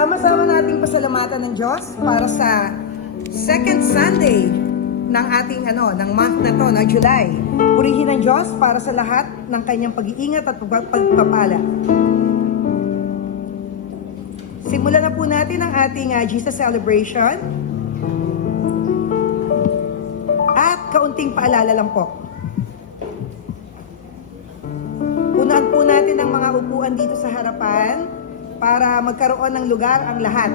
Sama-sama nating pasalamatan ng Diyos para sa second Sunday ng ating ng month na to, na July. Purihin ang Diyos para sa lahat ng kanyang pag-iingat at pagpapala. Simulan na po natin ang ating Jesus celebration. At kaunting paalala lang po. Punan po natin ang mga upuan dito sa harapan para magkaroon ng lugar ang lahat.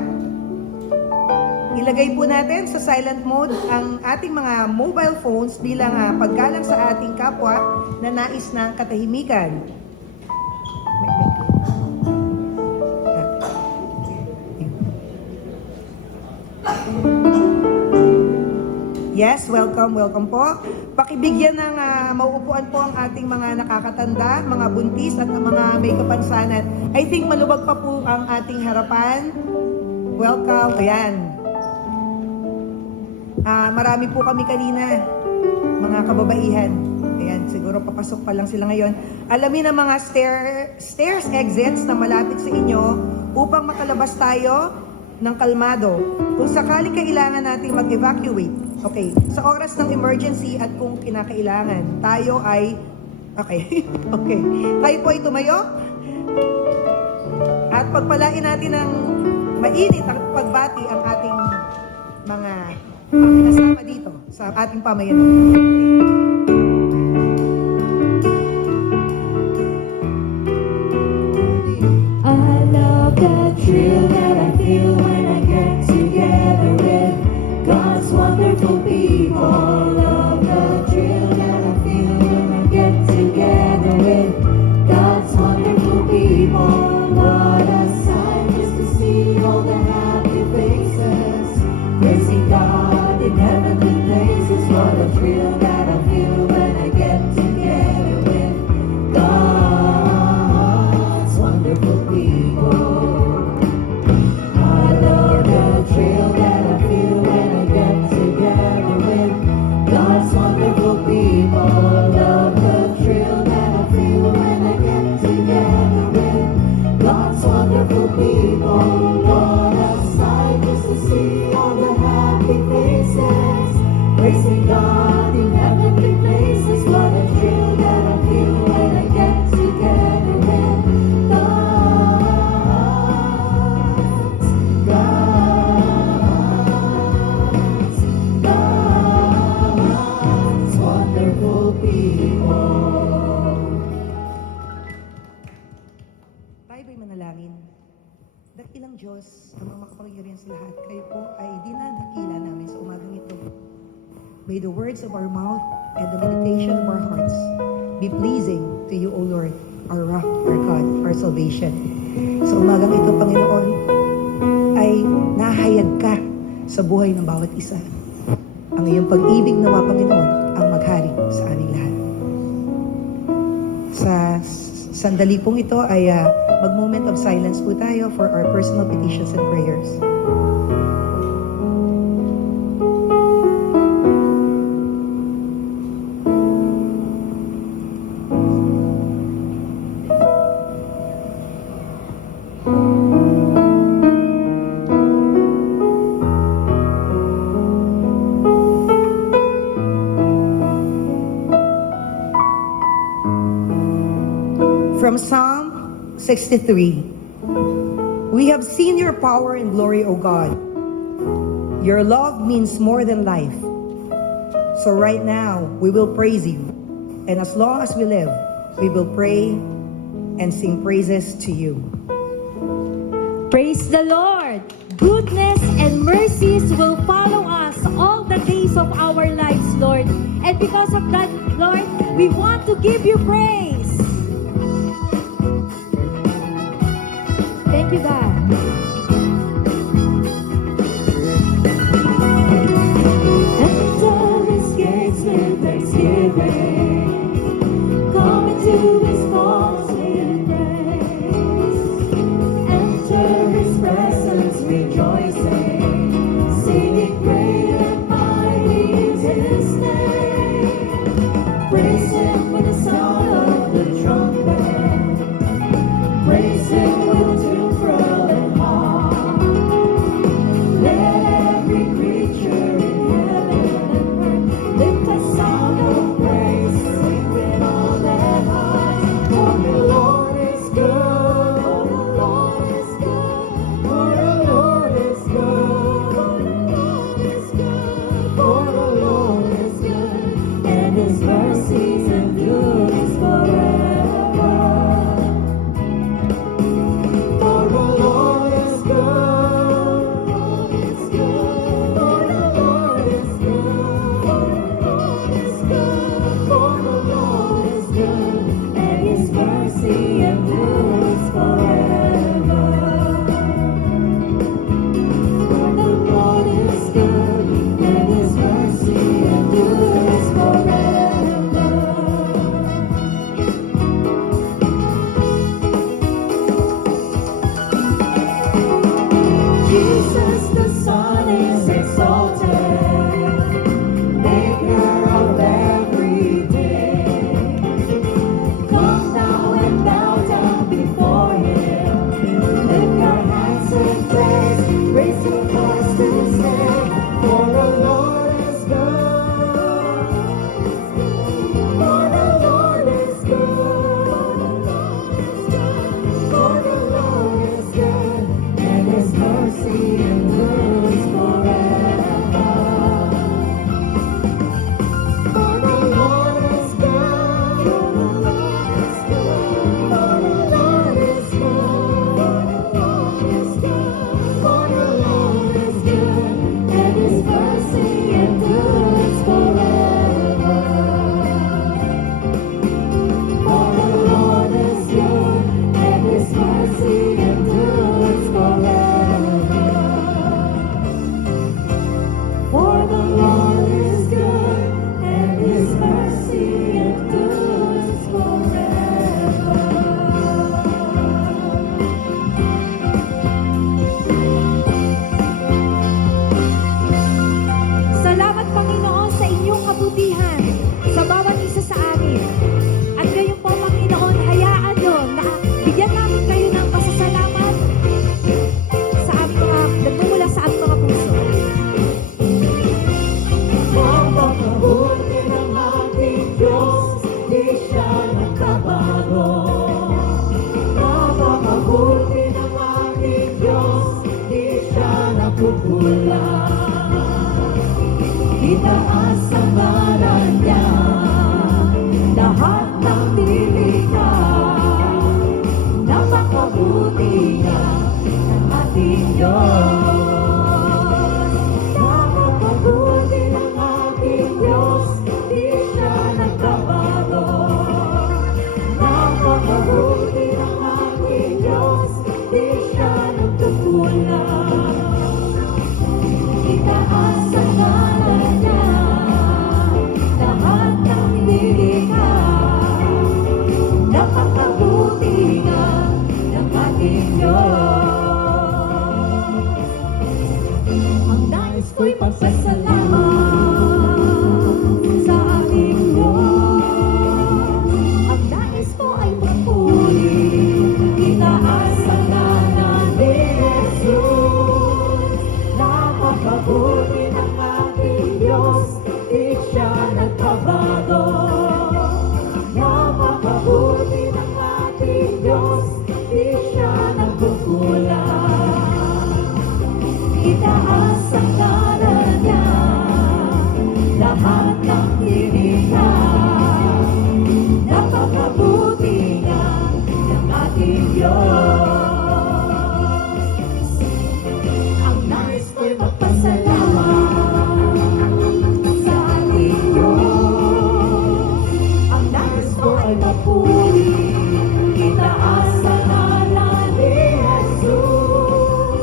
Ilagay po natin sa silent mode ang ating mga mobile phones bilang paggalang sa ating kapwa na nais ng katahimikan. Yes, welcome po. Pakibigyan ng mauupuan po ang ating mga nakakatanda, mga buntis at mga may kapansanan. I think malubag pa po ang ating harapan. Welcome. Ayan. Marami po kami kanina, mga kababaihan. Ayan, siguro papasok pa lang sila ngayon. Alamin ang mga stairs exits na malapit sa inyo upang makalabas tayo ng kalmado. Kung sakaling kailangan natin mag-evacuate, okay, sa oras ng emergency at kung kinakailangan, tayo ay, okay, okay, tayo po ay tumayo at pagpalain natin ng mainit at pagbati ang ating mga kasama dito sa ating pamayanan. I love the thrill that I feel when I get together with God's wonderful people. Love the thrill that I feel when I get together with God's wonderful people. What a sight just to see all the happy faces, praising God in heavenly places. What a thrill that I feel when I get together with God's wonderful people. I love the thrill that I feel when I get together with God's wonderful people. Love the thrill that I feel when I get together with God's wonderful people. What a sight just to see all the happy faces, praising God in heavenly places. What a thrill that I feel when I get together with God's wonderful people. Tayo ba'y manalangin? Dakilang Diyos, ang mga makapangyarihan sa lahat, kayo po ay dinadakila namin sa umagang ito. May the words of our mouth and the meditation of our hearts be pleasing to you, O Lord, our rock, our God, our salvation. Sa umagang ito, Panginoon, ay nahayag ka sa buhay ng bawat isa. Ang iyong pag-ibig nawa, Panginoon, ang maghari sa aming lahat. Sa sandali pong ito ay mag-moment of silence po tayo for our personal petitions and prayers. From Psalm 63, we have seen your power and glory, O God. Your love means more than life. So right now, we will praise you. And as long as we live, we will pray and sing praises to you. Praise the Lord! Goodness and mercies will follow us all the days of our lives, Lord. And because of that, Lord, we want to give you praise. Thank you, God. Enter his gates with thanksgiving. Come into his courts with praise. Enter his presence rejoicing, singing great and mighty is his name. Praise him with the sound of the trumpet. Praise him with timbrel and harp. nagkukulang. Itaas ang ngalan niya, lahat ng nilikha. Napakabuti niya ng ating Diyos. Napakabuti ng ating Diyos, di siya nagbabago. Napakabuti ng ating Diyos, di siya nagkukulang. Itaas ang ngalan niya, lahat ng nilikha. Napakabuti nga ng ating Diyos. Ang nais ko'y magpasalamat sa ating Diyos. Ang nais ko ay magpuri, itaas ang ngalan ni Jesus. Napakabuti ng ating Diyos, di siya nagbabago. Napakabuti ng ating Diyos, di siya nagkukulang. Itaas ang ngalan niya, lahat ng nilikha. Napakabuti nga ng ating Diyos. Ang nais ko'y magpasalamat sa ating Diyos. Ang nais ko ay mapuri, itaas ang ngalan ni Jesus.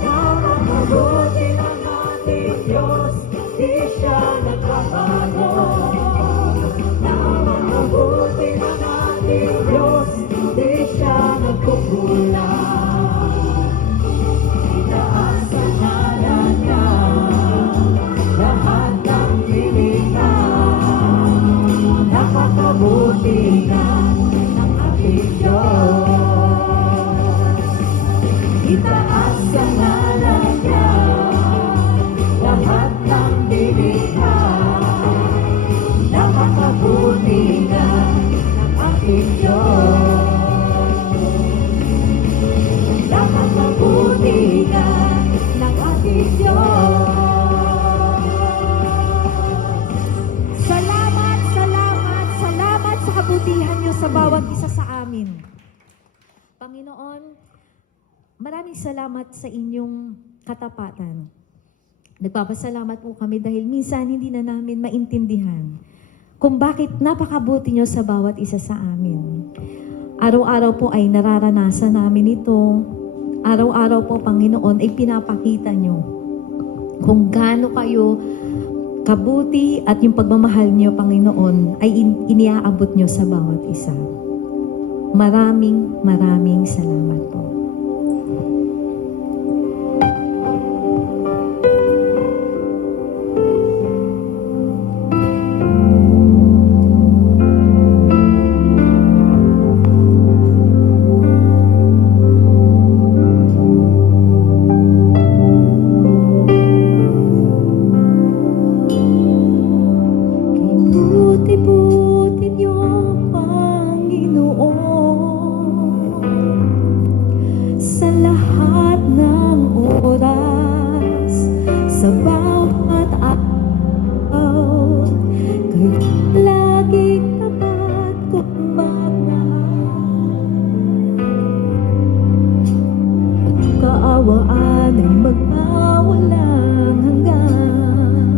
Napakabuti ng ating Diyos, di siya nagbabago. Napakabuti ng ating Diyos, di siya nagkukulang. Itaas ang ngalan niya, lahat ng nilikha. Napakabuti nga ng ating Diyos. Itaas ang ngalan niya, lahat ng nilikha. Napakabuti nga ng ating Diyos. Napakabuti nga ng ating Diyos. Salamat, salamat, salamat sa kabutihan niyo sa bawat isa sa amin. Panginoon, maraming salamat sa inyong katapatan. Nagpapasalamat po kami dahil minsan hindi na namin maintindihan kung bakit napakabuti niyo sa bawat isa sa amin. Araw-araw po ay nararanasan namin ito. Araw-araw po, Panginoon, ay pinapakita niyo kung gaano kayo kabuti at yung pagmamahal niyo, Panginoon, ay iniaabot niyo sa bawat isa. Maraming, maraming salamat po. Buti-buti niyo, Panginoon, sa lahat ng oras, sa bawat araw, kayo laging tapat kong magmahal. Kaawaan ay magpawalang hanggan.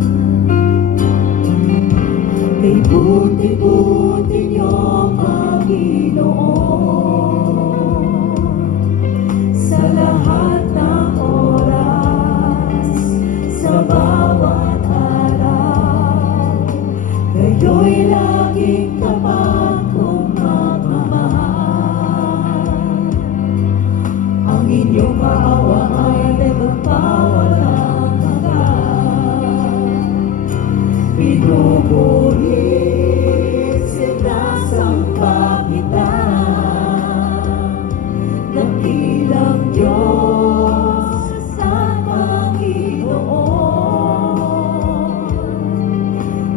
Kay buti-buti niyo, Panginoon, sa lahat ng oras, sa bawat araw, kayo'y laging tapat kong magmamahal. Ang inyong kaawaan ay magpawalang hanggan. Pinupulit sinasamba kita, dakilang Diyos sa Panginoon.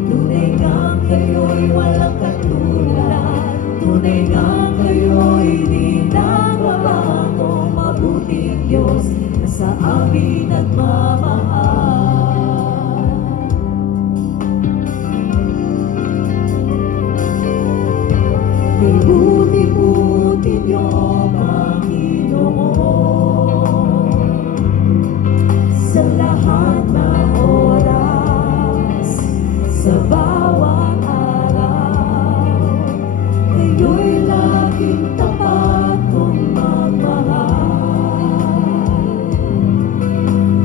Tunay nga kayo'y walang katulad, tunay nga kayo'y di nagbabago, mabuti mabuting Diyos na sa amin nagmamahal. May buti-buti niyo, Panginoon, sa lahat ng oras, sa bawat araw, kayo'y laging tapat kong magmahal.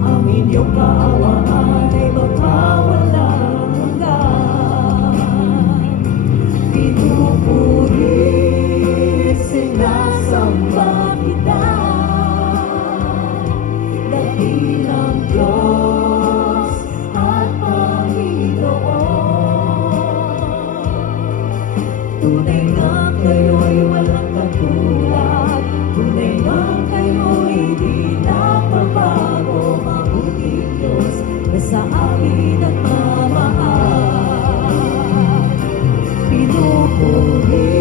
Ang inyong kaawaan ay magkawalang hanggan. Pinupuri, sinasamba kita, dakilang Diyos at Panginoon. Tunay nga kayo'y walang katulad, tunay nga kayo'y di nagbabago, mabuting Diyos na sa amin nagmamahal. Pinupuri,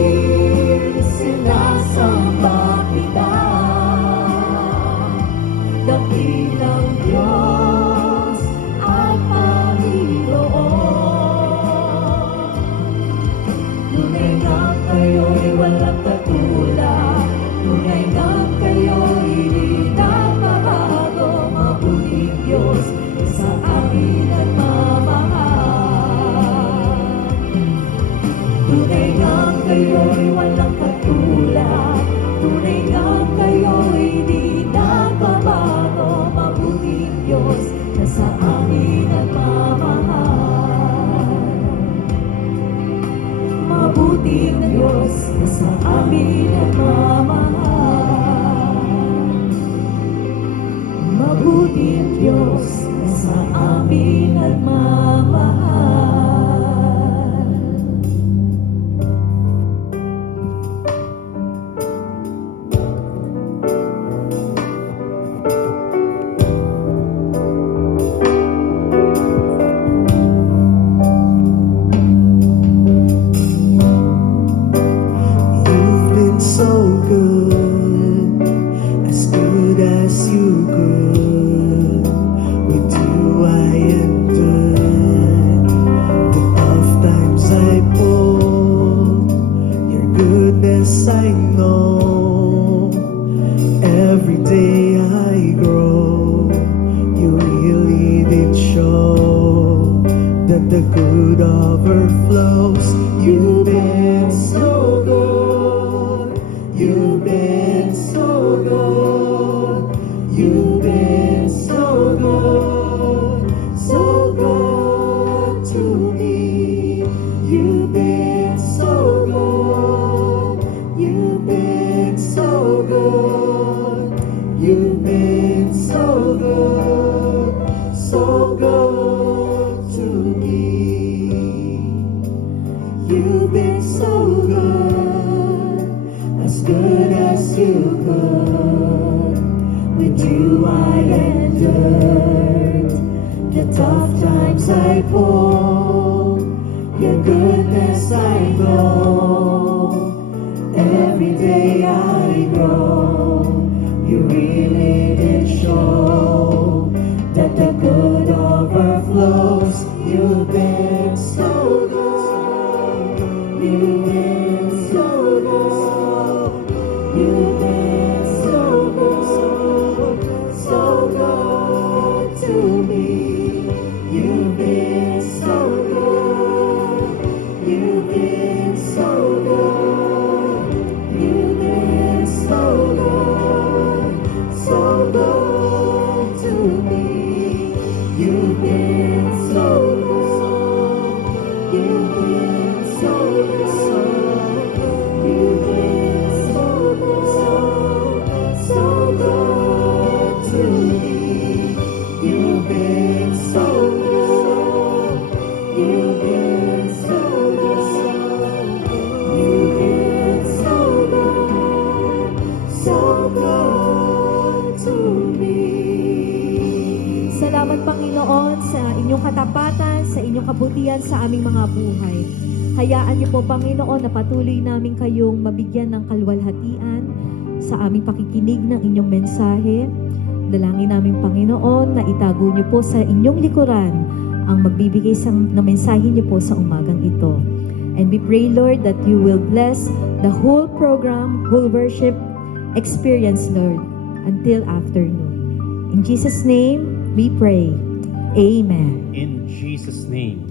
sinasamba kita, dakilang Diyos at Panginoon. Tunay nga kayo'y walang katulad, tunay nga kayo'y di nagbabago, mabuting Diyos na sa amin nagmamahal. Tunay nga kayo'y walang katulad, tunay nga kayo'y di nagbabago, mabuting Diyos na sa amin nagmamahal. Mabuting Diyos na sa amin nagmamahal. Mabuting Diyos na sa amin nagmamahal. You've been so good as you could. With you I endured the tough times I pulled. Your goodness I know. Every day I grow. You really did show that the good overflows. You've been so good. You've been so good. You've been so good. So good to me. You've been so good. You've been so good. You've been so good. So good to me. You've been so good as you could. With you I endured the tough times I pulled. Your goodness I know. Every day I grow. You really did show that the good overflows. You've been so good. You've been so good. You've been so good. So good to me. You've been so good. You've been so good. You've been so good. So good to me. You've been so good. You've been so good. You've been so good. So good to me. You've been so good. You've been so good. You've been so good. So good to me. Salamat Panginoon sa inyong katapatan, sa inyong kabutihan sa aming mga buhay. Hayaan niyo po Panginoon na patuloy namin kayong mabigyan ng kalwalhatian sa aming pakikinig ng inyong mensahe. Dalangin namin, Panginoon, na itago niyo po sa inyong likuran ang magbibigay ng mensahe niyo po sa umagang ito. And we pray, Lord, that you will bless the whole program, whole worship experience, Lord, until afternoon. In Jesus' name, we pray. Amen. In Jesus' name.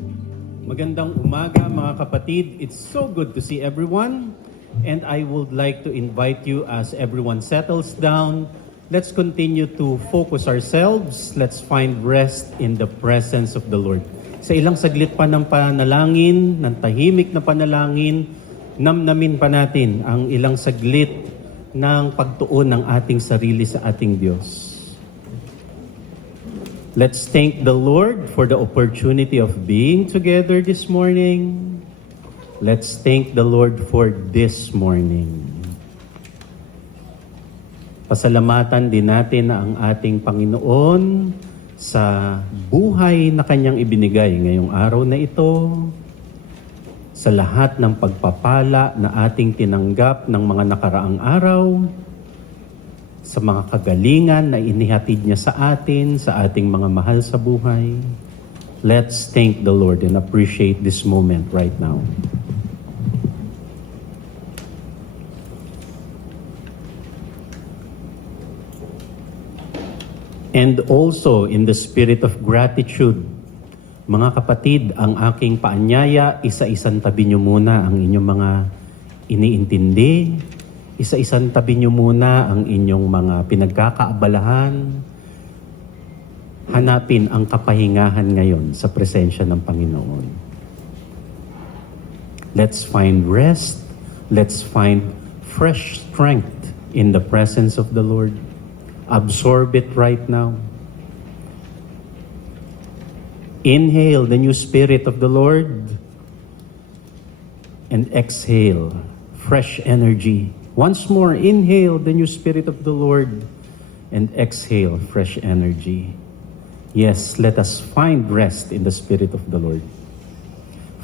Magandang umaga mga kapatid. It's so good to see everyone. And I would like to invite you as everyone settles down. Let's continue to focus ourselves. Let's find rest in the presence of the Lord. Sa ilang saglit pa ng panalangin, ng tahimik na panalangin, namnamin pa natin ang ilang saglit ng pagtuon ng ating sarili sa ating Diyos. Let's thank the Lord for the opportunity of being together this morning. Let's thank the Lord for this morning. Pasalamatan din natin ang ating Panginoon sa buhay na Kanyang ibinigay ngayong araw na ito, sa lahat ng pagpapala na ating tinanggap ng mga nakaraang araw, sa mga kagalingan na inihatid niya sa atin, sa ating mga mahal sa buhay. Let's thank the Lord and appreciate this moment right now. And also in the spirit of gratitude, mga kapatid, ang aking paanyaya, isa-isang tabi niyo muna ang inyong mga iniintindi, isa-isang tabi niyo muna ang inyong mga pinagkakaabalahan. Hanapin ang kapahingahan ngayon sa presensya ng Panginoon. Let's find rest. Let's find fresh strength in the presence of the Lord. Absorb it right now. Inhale the new Spirit of the Lord and exhale fresh energy. Once more, inhale the new Spirit of the Lord and exhale fresh energy. Yes, let us find rest in the Spirit of the Lord.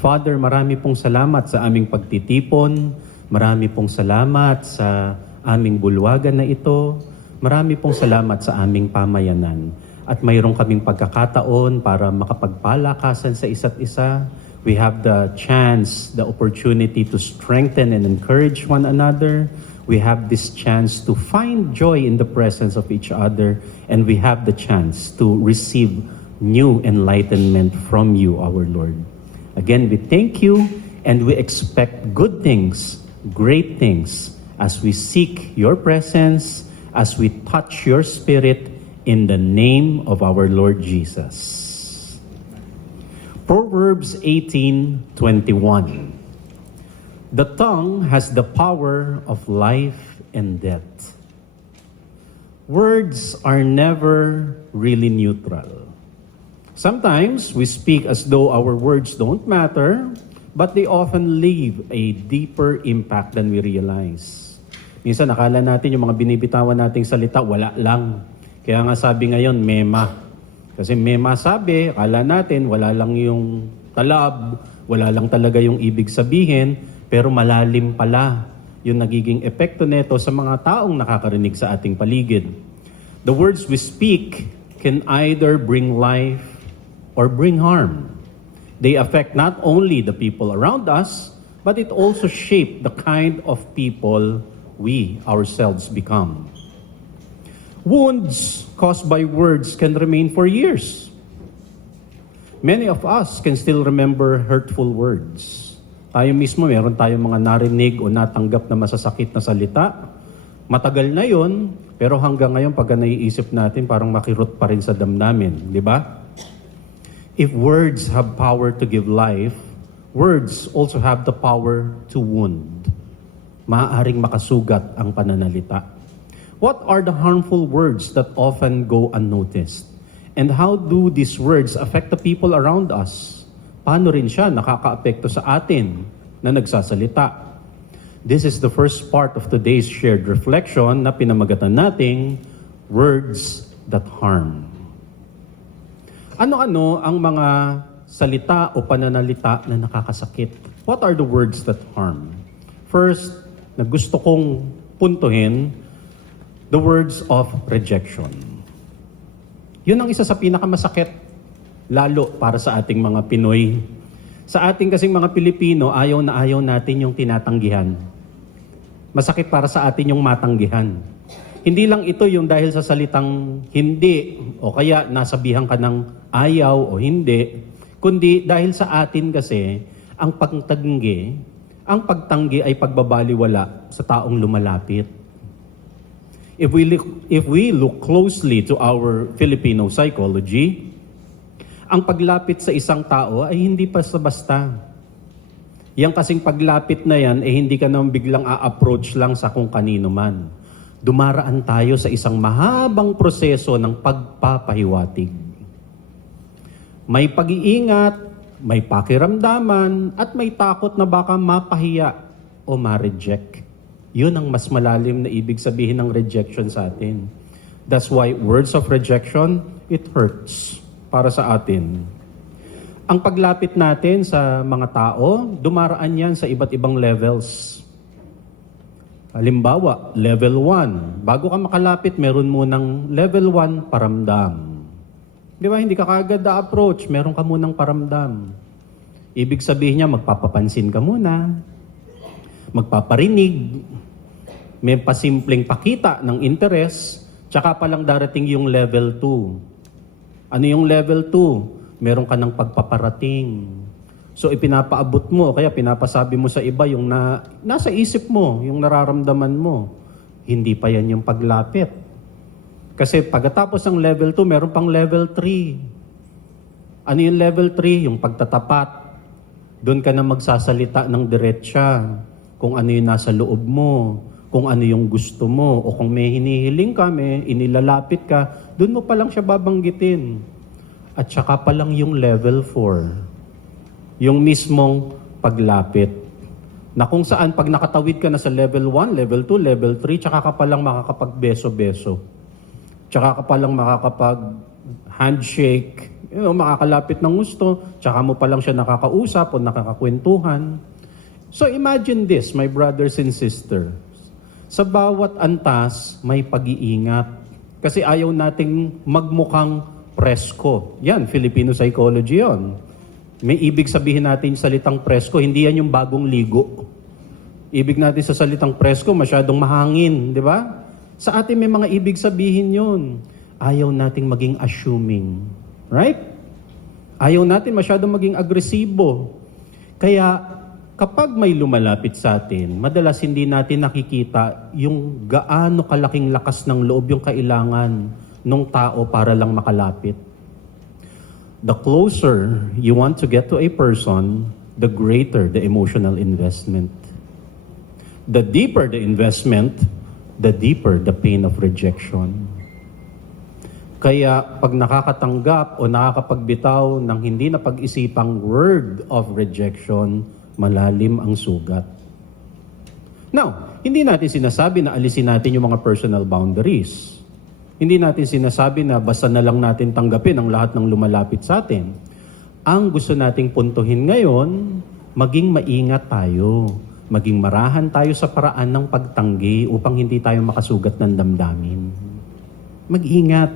Father, marami pong salamat sa aming pagtitipon. Marami pong salamat sa aming bulwagan na ito. Marami pong salamat sa aming pamayanan. At mayroon kaming pagkakataon para makapagpalakasan sa isa't isa. We have the chance, the opportunity to strengthen and encourage one another. We have this chance to find joy in the presence of each other. And we have the chance to receive new enlightenment from you, our Lord. Again, we thank you and we expect good things, great things, as we seek your presence, as we touch your Spirit in the name of our Lord Jesus. Proverbs 18:21. The tongue has the power of life and death. Words are never really neutral. Sometimes we speak as though our words don't matter, but they often leave a deeper impact than we realize. Minsan akala natin yung mga binibitawan nating salita, wala lang. Kaya nga sabi ngayon, mema. Kasi mema sabi, akala natin, wala lang yung talab, wala lang talaga yung ibig sabihin, pero malalim pala yung nagiging epekto nito sa mga taong nakakarinig sa ating paligid. The words we speak can either bring life or bring harm. They affect not only the people around us, but it also shape the kind of people we ourselves become. Wounds caused by words can remain for years. Many of us can still remember hurtful words. Tayo mismo, meron tayong mga narinig o natanggap na masasakit na salita. Matagal na yon, pero hanggang ngayon pagka naiisip natin, parang makirot pa rin sa damdamin, di ba? If words have power to give life, words also have the power to wound. Maaaring makasugat ang pananalita. What are the harmful words that often go unnoticed? And how do these words affect the people around us? Paano rin siya nakakaapekto sa atin na nagsasalita? This is the first part of today's shared reflection na pinamagatan nating Words That Harm. Ano-ano ang mga salita o pananalita na nakakasakit? What are the words that harm? First, na gusto kong puntuhin, the words of rejection. Yun ang isa sa pinakamasakit, lalo para sa ating mga Pinoy. Sa ating kasing mga Pilipino, ayaw na ayaw natin yung tinatanggihan. Masakit para sa atin yung matanggihan. Hindi lang ito yung dahil sa salitang hindi o kaya nasabihan ka ng ayaw o hindi, kundi dahil sa atin kasi ang pagtanggi ay pagbabaliwala sa taong lumalapit. If we look closely to our Filipino psychology, ang paglapit sa isang tao ay hindi basta-basta. Yang kasing paglapit na yan, hindi ka naman biglang a-approach lang sa kung kanino man. Dumaraan tayo sa isang mahabang proseso ng pagpapahiwatig. May pag-iingat, may pakiramdaman, at may takot na baka mapahiya o ma-reject. Yun ang mas malalim na ibig sabihin ng rejection sa atin. That's why words of rejection, it hurts para sa atin. Ang paglapit natin sa mga tao, dumaraan yan sa iba't ibang levels. Halimbawa, level 1. Bago ka makalapit, meron munang level 1, paramdam. Di ba, hindi ka kaagad na-approach, meron ka munang paramdam. Ibig sabihin niya, magpapapansin ka muna, magpaparinig, may pasimpleng pakita ng interest, tsaka palang darating yung level 2. Ano yung level 2? Meron ka ng pagpaparating. So ipinapaabot mo, kaya pinapasabi mo sa iba yung nasa isip mo, yung nararamdaman mo. Hindi pa yan yung paglapit. Kasi pagkatapos ng level 2, meron pang level 3. Ano yung level 3? Yung pagtatapat. Doon ka na magsasalita ng diretsya. Kung ano yung nasa loob mo, kung ano yung gusto mo, o kung may hinihiling ka, may inilalapit ka, doon mo pa lang siya babanggitin. At saka pa lang yung level 4. Yung mismong paglapit. Na kung saan pag nakatawid ka na sa level 1, level 2, level 3, tsaka ka pa lang makakapag-beso-beso. Tsaka ka pa lang makakapag-handshake, makakalapit ng gusto, tsaka mo pa lang siya nakakausap o nakakakwentuhan. So imagine this, my brothers and sisters. Sa bawat antas, may pag-iingat. Kasi ayaw nating magmukhang presko. Yan, Filipino psychology yon. May ibig sabihin natin salitang presko, hindi yan yung bagong ligo. Ibig natin sa salitang presko, masyadong mahangin, di ba? Sa atin may mga ibig sabihin yon. Ayaw nating maging assuming. Right? Ayaw natin masyadong maging agresibo. Kaya kapag may lumalapit sa atin, madalas hindi natin nakikita yung gaano kalaking lakas ng loob yung kailangan ng tao para lang makalapit. The closer you want to get to a person, the greater the emotional investment. The deeper the investment, the deeper the pain of rejection. Kaya pag nakakatanggap o nakakapagbitaw ng hindi na pag-isipang word of rejection, malalim ang sugat. Now, hindi natin sinasabi na alisin natin yung mga personal boundaries. Hindi natin sinasabi na basta na lang natin tanggapin ang lahat ng lumalapit sa atin. Ang gusto nating puntuhin ngayon, maging maingat tayo. Maging marahan tayo sa paraan ng pagtanggi upang hindi tayo makasugat ng damdamin. Mag-ingat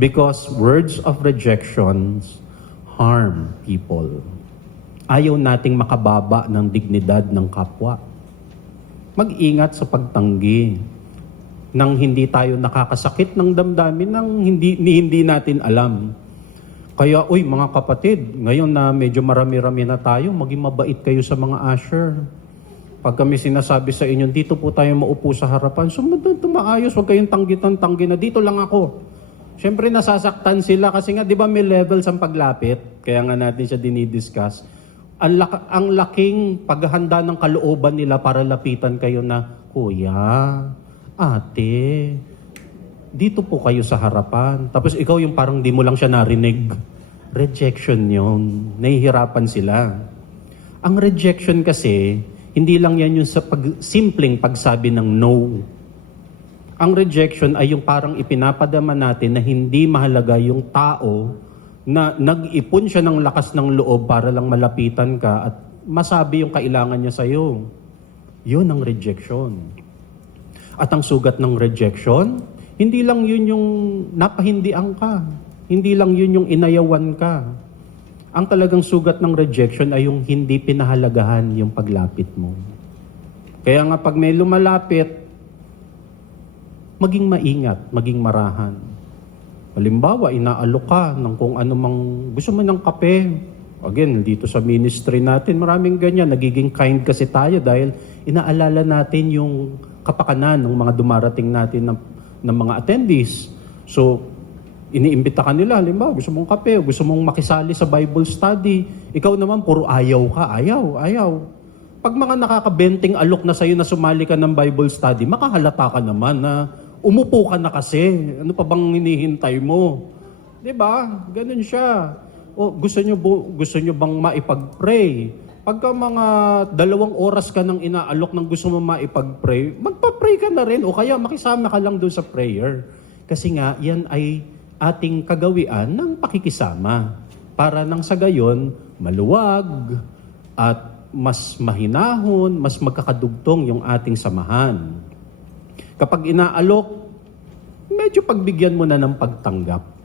because words of rejections harm people. Ayaw nating makababa ng dignidad ng kapwa. Mag-ingat sa pagtanggi nang hindi tayo nakakasakit ng damdamin nang hindi natin alam. Kaya, mga kapatid, ngayon na medyo marami-rami na tayo, maging mabait kayo sa mga usher. Pag kami sinasabi sa inyo, dito po tayo maupo sa harapan, sumunod, tumaayos, huwag kayong tanggi na, dito lang ako. Siyempre, nasasaktan sila kasi nga, di ba may levels ang paglapit? Kaya nga natin siya dinidiscuss. Ang laking paghahanda ng kalooban nila para lapitan kayo na, Kuya, Ate, dito po kayo sa harapan. Tapos ikaw yung parang di mo lang siya narinig. Rejection yun. Nahihirapan sila. Ang rejection kasi, hindi lang yan yung sa simpleng pagsabi ng no. Ang rejection ay yung parang ipinapadama natin na hindi mahalaga yung tao na nag-ipon siya ng lakas ng loob para lang malapitan ka at masabi yung kailangan niya sa'yo. Yun ang rejection. At ang sugat ng rejection, Hindi lang yun yung napahindian ka. Hindi lang yun yung inayawan ka. Ang talagang sugat ng rejection ay yung hindi pinahalagahan yung paglapit mo. Kaya nga pag may lumalapit, maging maingat, maging marahan. Halimbawa, inaalok ka ng kung ano mang gusto mo ng kape. Again, dito sa ministry natin, maraming ganyan. Nagiging kind kasi tayo dahil inaalala natin yung kapakanan ng mga dumarating natin ng mga attendees. So, iniimbita ka nila, halimbawa, gusto mong kape, gusto mong makisali sa Bible study. Ikaw naman, puro ayaw ka, ayaw. Pag mga nakakabenting alok na sa'yo na sumali ka ng Bible study, makahalata ka naman na umupo ka na kasi. Ano pa bang hinihintay mo? 'Di ba? Ganun siya. O gusto nyo bang maipag-pray? Pagka mga 2 oras ka nang inaalok ng gusto mo maipag-pray, magpa-pray ka na rin o kaya makisama ka lang doon sa prayer. Kasi nga, yan ay ating kagawian ng pakikisama para nang sa gayon, maluwag at mas mahinahon, mas magkakadugtong yung ating samahan. Kapag inaalok, medyo pagbigyan mo na ng pagtanggap.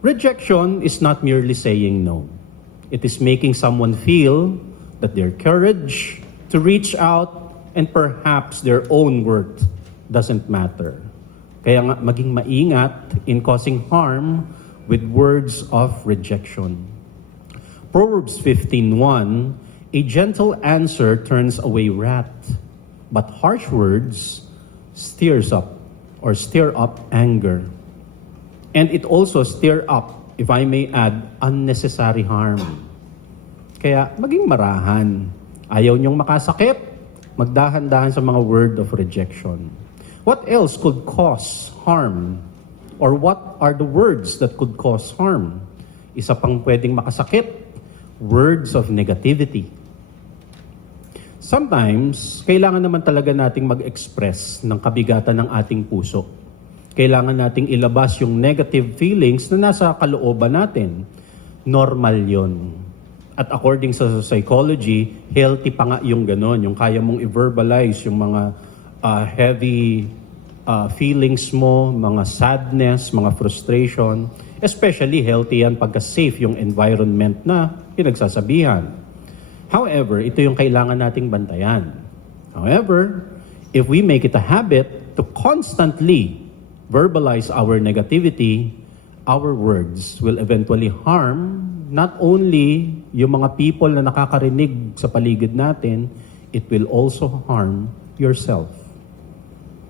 Rejection is not merely saying no. It is making someone feel that their courage to reach out and perhaps their own worth doesn't matter. Kaya nga, maging maingat in causing harm with words of rejection. Proverbs 15:1, a gentle answer turns away wrath, but harsh words stir up anger. And it also stir up, if I may add, unnecessary harm. Kaya maging marahan. Ayaw niyong makasakit, magdahan-dahan sa mga word of rejection. What else could cause harm? Or what are the words that could cause harm? Isa pang pwedeng makasakit, words of negativity. Sometimes, kailangan naman talaga nating mag-express ng kabigatan ng ating puso. Kailangan nating ilabas yung negative feelings na nasa kalooban natin. Normal yon. At according sa psychology, healthy pa nga yung ganon, yung kaya mong i-verbalize yung mga heavy feelings mo, mga sadness, mga frustration. Especially healthy yan pagka safe yung environment na pinagsasabihan. However, ito yung kailangan nating bantayan. However, if we make it a habit to constantly verbalize our negativity, our words will eventually harm not only yung mga people na nakakarinig sa paligid natin, it will also harm yourself.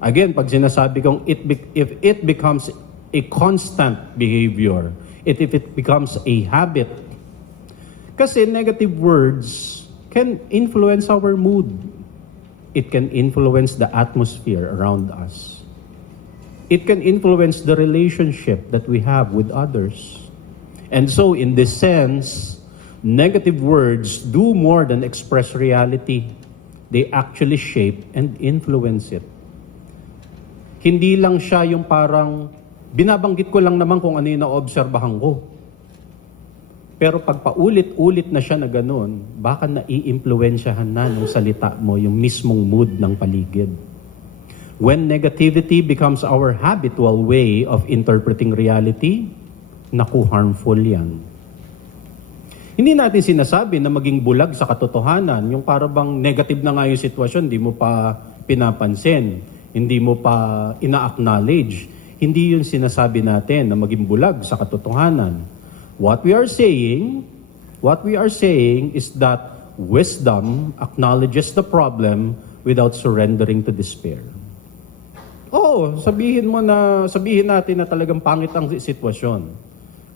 Again, pag sinasabi kong if it becomes a constant behavior, if it becomes a habit, kasi negative words can influence our mood. It can influence the atmosphere around us. It can influence the relationship that we have with others. And so, in this sense, negative words do more than express reality. They actually shape and influence it. Hindi lang siya yung parang, binabanggit ko lang naman kung ano yung naobserbahan ko. Pero pag paulit-ulit na siya na ganun, baka nai-impluwensyahan na ng salita mo yung mismong mood ng paligid. When negativity becomes our habitual way of interpreting reality, naku, harmful yan. Hindi natin sinasabi na maging bulag sa katotohanan, yung parang negative na nga yung sitwasyon, hindi mo pa pinapansin, hindi mo pa ina-acknowledge. Hindi yun sinasabi natin na maging bulag sa katotohanan. What we are saying is that wisdom acknowledges the problem without surrendering to despair. Oo, sabihin natin na talagang pangit ang sitwasyon.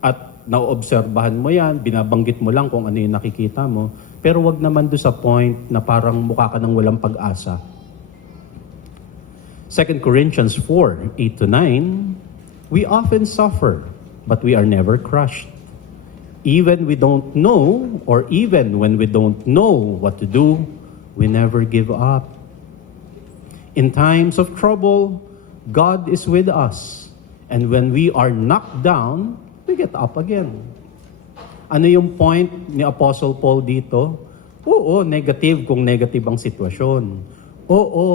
At naoobserbahan mo yan, binabanggit mo lang kung ano yung nakikita mo, pero wag naman doon sa point na parang mukha ka ng walang pag-asa. 2 Corinthians 4:8-9, we often suffer, but we are never crushed. Even we don't know, or even when we don't know what to do, we never give up. In times of trouble, God is with us. And when we are knocked down, we get up again. Ano yung point ni Apostle Paul dito? Oo, negative kung negative ang sitwasyon. Oo,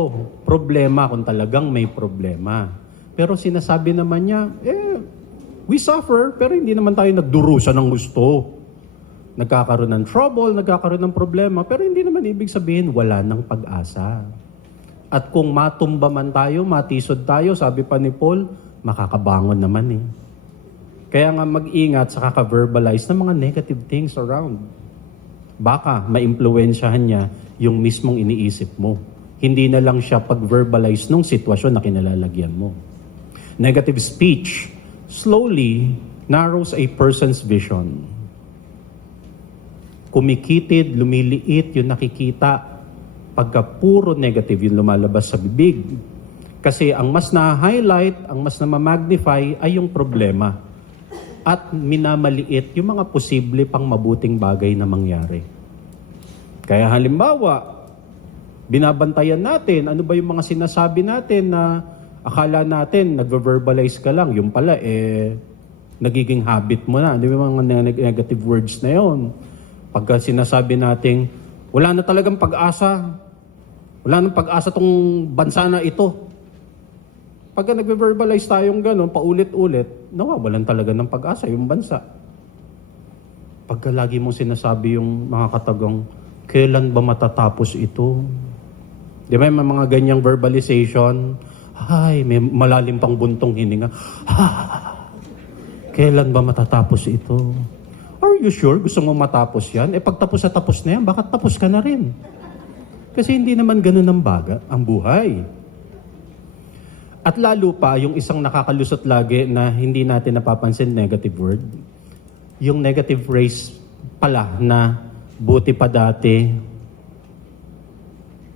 problema kung talagang may problema. Pero sinasabi naman niya, we suffer, pero hindi naman tayo nagdurusa ng gusto. Nagkakaroon ng trouble, nagkakaroon ng problema, pero hindi naman ibig sabihin wala ng pag-asa. At kung matumba man tayo, matisod tayo, sabi pa ni Paul, makakabangon naman eh. Kaya nga mag-ingat sa kaka-verbalize ng mga negative things around. Baka maimpluwensyahan niya yung mismong iniisip mo. Hindi na lang siya pag-verbalize nung sitwasyon na kinalalagyan mo. Negative speech slowly narrows a person's vision. Kumikitid, lumiliit yung nakikita. Pagka puro negative yung lumalabas sa bibig. Kasi ang mas na-highlight, ang mas na-magnify ay yung problema. At minamaliit yung mga posible pang mabuting bagay na mangyari. Kaya halimbawa, binabantayan natin, ano ba yung mga sinasabi natin na akala natin nagve-verbalize ka lang, yung pala nagiging habit mo na. Ano yung mga negative words na yon? Pagka sinasabi natin, wala na talagang pag-asa. Wala nang pag-asa tong bansa na ito. Pagka nagve-verbalize tayong gano'n, paulit-ulit, nawawalan talaga ng pag-asa yung bansa. Pagka lagi mong sinasabi yung mga katagang, kailan ba matatapos ito? Di ba may mga ganyang verbalization? Ay, may malalim pang buntong hininga. Kailan ba matatapos ito? Are you sure gusto mo matapos yan? Pagtapos na tapos na yan, bakit tapos ka na rin? Kasi hindi naman ganun ang buhay. At lalo pa, yung isang nakakalusot lagi na hindi natin napapansin, negative word. Yung negative phrase pala na buti pa dati.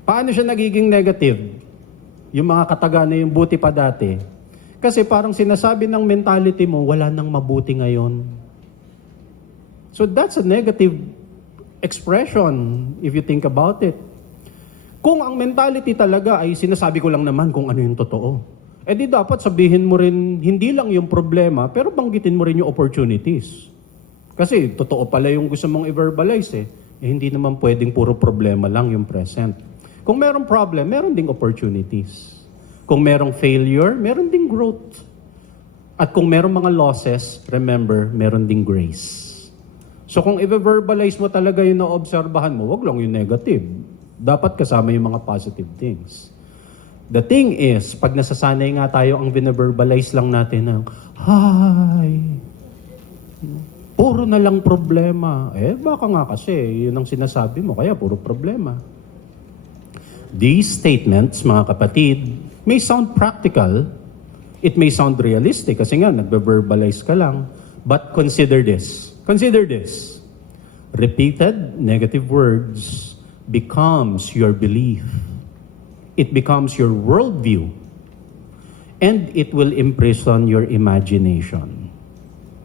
Paano siya nagiging negative? Yung mga kataga na yung buti pa dati. Kasi parang sinasabi ng mentality mo, wala nang mabuti ngayon. So that's a negative expression if you think about it. Kung ang mentality talaga ay sinasabi ko lang naman kung ano yung totoo, di dapat sabihin mo rin hindi lang yung problema, pero banggitin mo rin yung opportunities. Kasi totoo pala yung gusto mong i-verbalize hindi naman pwedeng puro problema lang yung present. Kung merong problem, meron ding opportunities. Kung merong failure, meron ding growth. At kung merong mga losses, remember, meron ding grace. So kung i-verbalize mo talaga yung naobserbahan mo, wag lang yung negative. Dapat kasama yung mga positive things. The thing is, pag nasasanay nga tayo ang bine-verbalize lang natin ng, hi, puro na lang problema. Baka nga kasi, yun ang sinasabi mo, kaya puro problema. These statements, mga kapatid, may sound practical, it may sound realistic, kasi nga, nagbe-verbalize ka lang, but consider this. Consider this. Repeated negative words becomes your belief. It becomes your worldview. And it will imprison your imagination.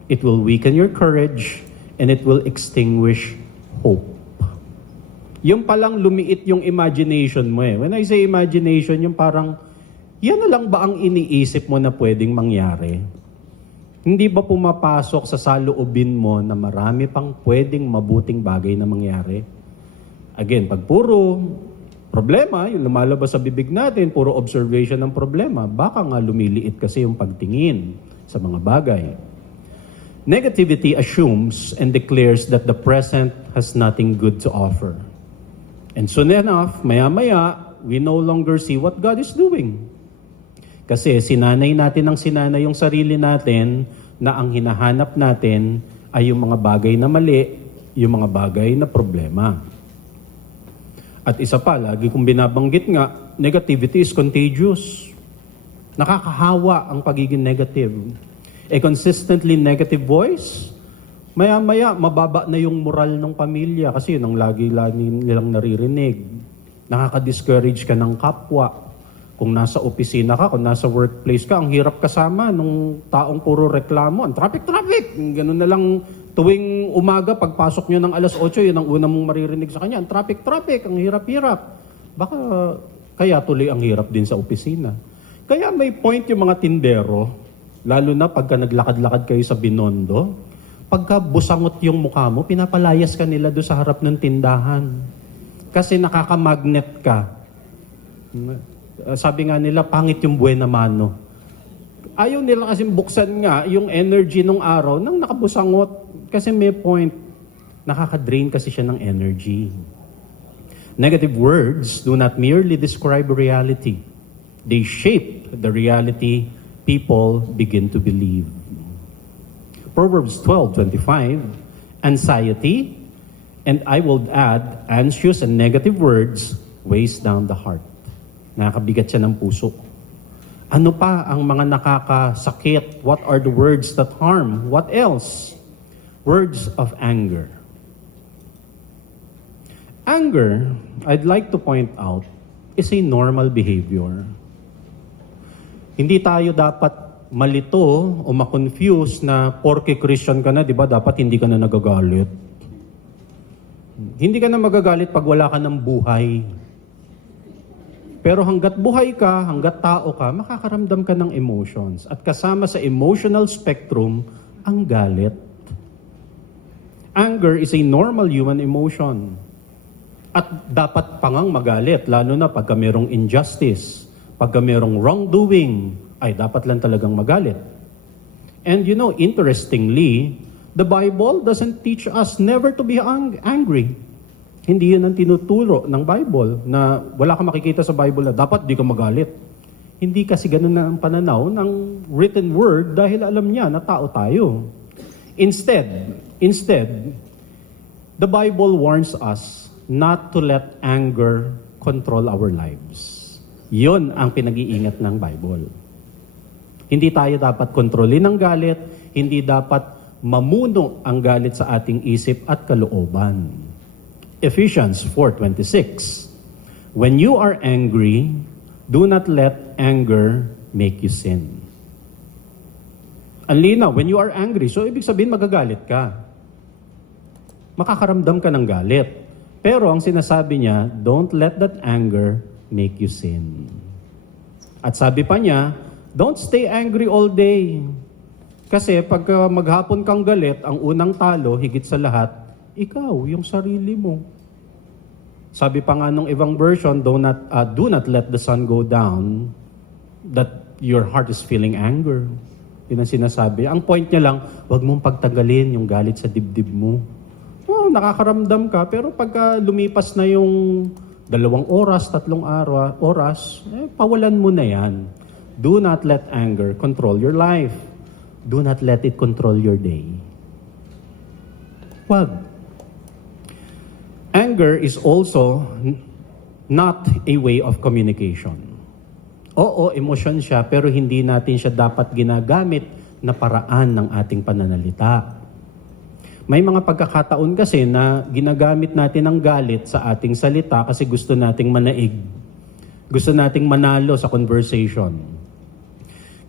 It will weaken your courage and it will extinguish hope. Yung palang lumiit yung imagination mo When I say imagination, yung parang, yan na lang ba ang iniisip mo na pwedeng mangyari? Hindi ba pumapasok sa saloobin mo na marami pang pwedeng mabuting bagay na mangyari? Again, pag puro problema, yung lumalabas sa bibig natin, puro observation ng problema, baka nga lumiliit kasi yung pagtingin sa mga bagay. Negativity assumes and declares that the present has nothing good to offer. And soon enough, maya-maya, we no longer see what God is doing. Kasi sinanay natin yung sarili natin na ang hinahanap natin ay yung mga bagay na mali, yung mga bagay na problema. At isa pa, lagi kong binabanggit nga, negativity is contagious. Nakakahawa ang pagiging negative. A consistently negative voice, maya-maya, mababa na yung moral ng pamilya kasi yun ang lagi nilang naririnig. Nakaka-discourage ka ng kapwa. Kung nasa opisina ka, kung nasa workplace ka, ang hirap kasama nung taong puro reklamo. Ang traffic! Ganun na lang tuwing umaga, pagpasok nyo ng alas 8, yun ang una mong maririnig sa kanya. Ang traffic! Ang hirap-hirap. Baka kaya tuloy ang hirap din sa opisina. Kaya may point yung mga tindero, lalo na pagka naglakad-lakad kayo sa Binondo, pagka busangot yung mukha mo, pinapalayas ka nila doon sa harap ng tindahan. Kasi nakakamagnet ka. Sabi nga nila, pangit yung buena mano. Ayaw nila kasi buksan nga yung energy nung araw nang nakabusangot. Kasi may point, nakaka-drain kasi siya ng energy. Negative words do not merely describe reality. They shape the reality people begin to believe. Proverbs 12:25, anxiety, and I will add, anxious and negative words weighs down the heart. Nakakabigat siya ng puso. Ano pa ang mga nakakasakit? What are the words that harm? What else? Words of anger. Anger, I'd like to point out, is a normal behavior. Hindi tayo dapat malito o makonfuse na porke Christian ka na, di ba, dapat hindi ka na nagagalit. Hindi ka na magagalit pag wala ka ng buhay. Pero hanggat buhay ka, hanggat tao ka, makakaramdam ka ng emotions. At kasama sa emotional spectrum, ang galit. Anger is a normal human emotion. At dapat pangang magalit, lalo na pagka merong injustice, pagka merong wrongdoing, ay dapat lang talagang magalit. And you know, interestingly, the Bible doesn't teach us never to be angry. Hindi yun ang tinuturo ng Bible, na wala ka makikita sa Bible na dapat di ka magalit. Hindi kasi ganun na ang pananaw ng written word dahil alam niya na tao tayo. Instead, the Bible warns us not to let anger control our lives. Yun ang pinag-iingat ng Bible. Hindi tayo dapat kontrolin ang galit, hindi dapat mamuno ang galit sa ating isip at kalooban. Ephesians 4:26, when you are angry, do not let anger make you sin. Ang linaw, when you are angry, so ibig sabihin magagalit ka. Makakaramdam ka ng galit. Pero ang sinasabi niya, don't let that anger make you sin. At sabi pa niya, don't stay angry all day. Kasi pag maghapon kang galit, ang unang talo, higit sa lahat, ikaw, yung sarili mo. Sabi pa nga nung ibang version, do not let the sun go down, that your heart is feeling anger. Yun ang sinasabi. Ang point niya lang, huwag mong pagtagalin yung galit sa dibdib mo. Nakakaramdam ka, pero pagka lumipas na yung 2 oras, 3 oras, pawalan mo na yan. Do not let anger control your life. Do not let it control your day. Wag. Anger is also not a way of communication. Oo, emosyon siya, pero hindi natin siya dapat ginagamit na paraan ng ating pananalita. May mga pagkakataon kasi na ginagamit natin ang galit sa ating salita kasi gusto nating manaig. Gusto nating manalo sa conversation.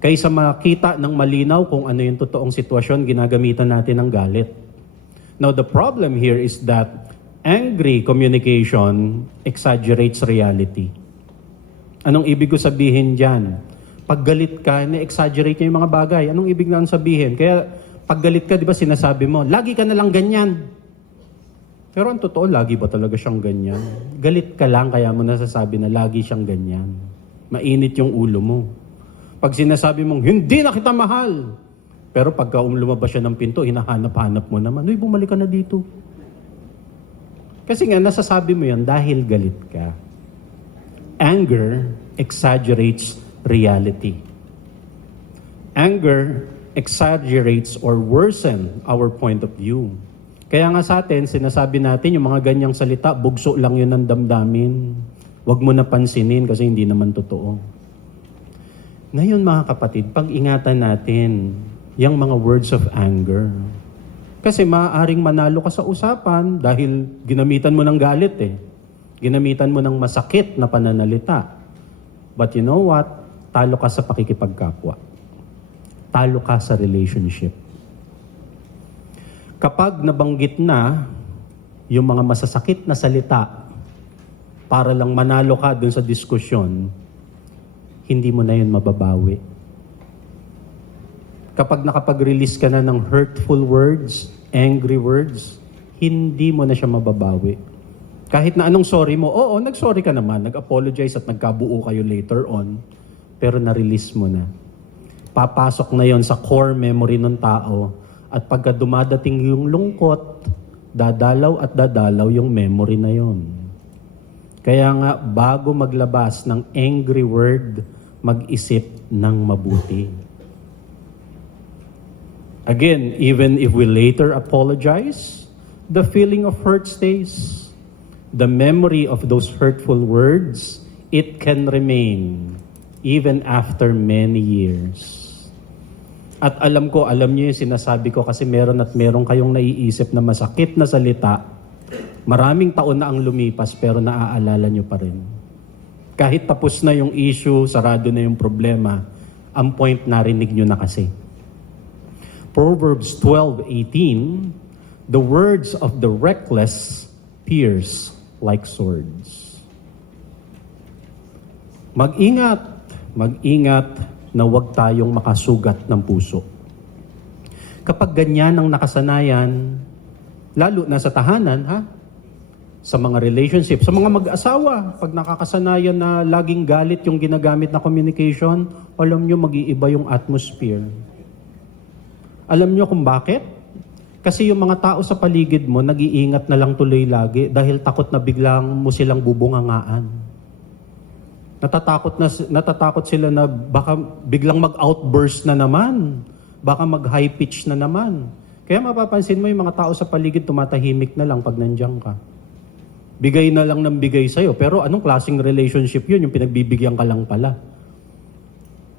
Kaysa makita ng malinaw kung ano yung totoong sitwasyon, ginagamitan natin ang galit. Now, the problem here is that angry communication exaggerates reality. Anong ibig ko sabihin dyan? Pag galit ka, na-exaggerate niya yung mga bagay. Anong ibig na sabihin? Kaya, pag galit ka, di ba sinasabi mo, lagi ka na lang ganyan. Pero ang totoo, lagi ba talaga siyang ganyan? Galit ka lang, kaya mo nasasabi na lagi siyang ganyan. Mainit yung ulo mo. Pag sinasabi mong, hindi na kita mahal. Pero pagka lumabas siya ng pinto, hinahanap-hanap mo naman, uy, bumalik ka na dito. Kasi nga, nasasabi mo yan dahil galit ka. Anger exaggerates reality. Anger exaggerates or worsen our point of view. Kaya nga sa atin, sinasabi natin yung mga ganyang salita, bugso lang yun ng damdamin. Huwag mo na pansinin kasi hindi naman totoo. Ngayon mga kapatid, pag-ingatan natin yung mga words of anger. Kasi maaaring manalo ka sa usapan dahil ginamitan mo ng galit eh. Ginamitan mo ng masakit na pananalita. But you know what? Talo ka sa pakikipagkapwa. Talo ka sa relationship. Kapag nabanggit na yung mga masasakit na salita para lang manalo ka dun sa diskusyon, hindi mo na yun mababawi. Kapag nakapag-release ka na ng hurtful words, angry words, hindi mo na siya mababawi. Kahit na anong sorry mo, oo, nag-sorry ka naman, nag-apologize at nagkabuo kayo later on, pero na-release mo na. papasok na yon sa core memory ng tao. At pagka dumadating yung lungkot, dadalaw at dadalaw yung memory na yon. Kaya nga, bago maglabas ng angry word, mag-isip ng mabuti. Again, even if we later apologize, the feeling of hurt stays. The memory of those hurtful words, it can remain even after many years. At alam niyo yung sinasabi ko kasi meron kayong naiisip na masakit na salita. Maraming taon na ang lumipas pero naaalala niyo pa rin. Kahit tapos na yung issue, sarado na yung problema, ang point narinig niyo na kasi. Proverbs 12:18, the words of the reckless pierce like swords. Mag-ingat na huwag tayong makasugat ng puso. Kapag ganyan ang nakasanayan, lalo na sa tahanan, sa mga relationship, sa mga mag-asawa, pag nakakasanayan na laging galit yung ginagamit na communication, alam nyo, mag-iiba yung atmosphere. Alam nyo kung bakit? Kasi yung mga tao sa paligid mo, nag-iingat na lang tuloy lagi dahil takot na biglang mo silang bubungangaan. Natatakot sila na baka biglang mag-outburst na naman. Baka mag-high pitch na naman. Kaya mapapansin mo yung mga tao sa paligid tumatahimik na lang pag nandiyan ka. Bigay na lang ng bigay sa'yo. Pero anong klaseng relationship yun? Yung pinagbibigyan ka lang pala.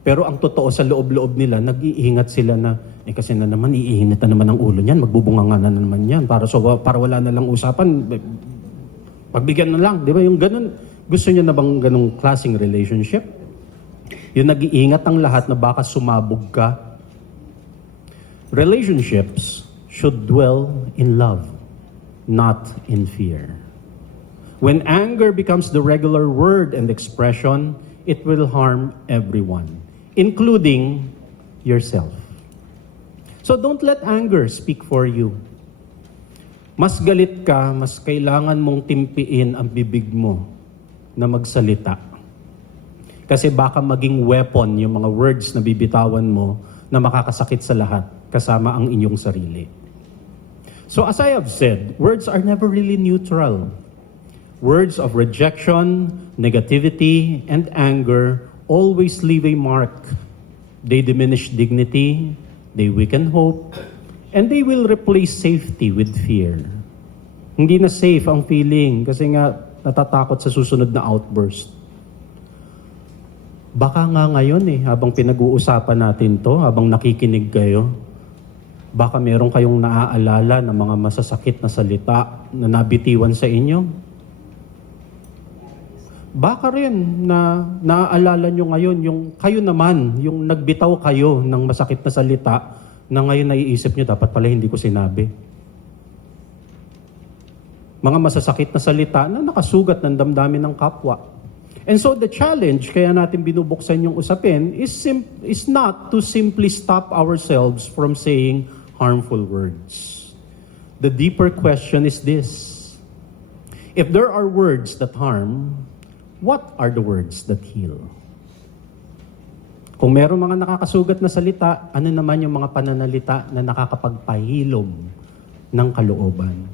Pero ang totoo sa loob-loob nila, nag-iingat sila na, kasi na naman, iinit na naman ang ulo niyan, magbubunganga na naman yan. Para wala na lang usapan, pagbigyan na lang. Di ba? Yung ganun, gusto niyo na bang ganung klaseng relationship? Yung nag-iingat ang lahat na baka sumabog ka. Relationships should dwell in love, not in fear. When anger becomes the regular word and expression, it will harm everyone, including yourself. So don't let anger speak for you. Mas galit ka, mas kailangan mong timpiin ang bibig mo na magsalita. Kasi baka maging weapon yung mga words na bibitawan mo na makakasakit sa lahat, kasama ang inyong sarili. So as I have said, words are never really neutral. Words of rejection, negativity, and anger always leave a mark. They diminish dignity, they weaken hope, and they will replace safety with fear. Hindi na safe ang feeling kasi nga natatakot sa susunod na outburst. Baka nga ngayon habang pinag-uusapan natin to, habang nakikinig kayo, baka meron kayong naaalala ng mga masasakit na salita na nabitiwan sa inyo. Baka rin na naaalala nyo ngayon yung kayo naman, yung nagbitaw kayo ng masakit na salita na ngayon naiisip nyo, dapat pala hindi ko sinabi. Mga masasakit na salita na nakasugat ng damdamin ng kapwa. And so the challenge, kaya natin binubuksan yung usapin, is not to simply stop ourselves from saying harmful words. The deeper question is this: if there are words that harm, what are the words that heal? Kung meron mga nakakasugat na salita, ano naman yung mga pananalita na nakakapagpahilom ng kalooban?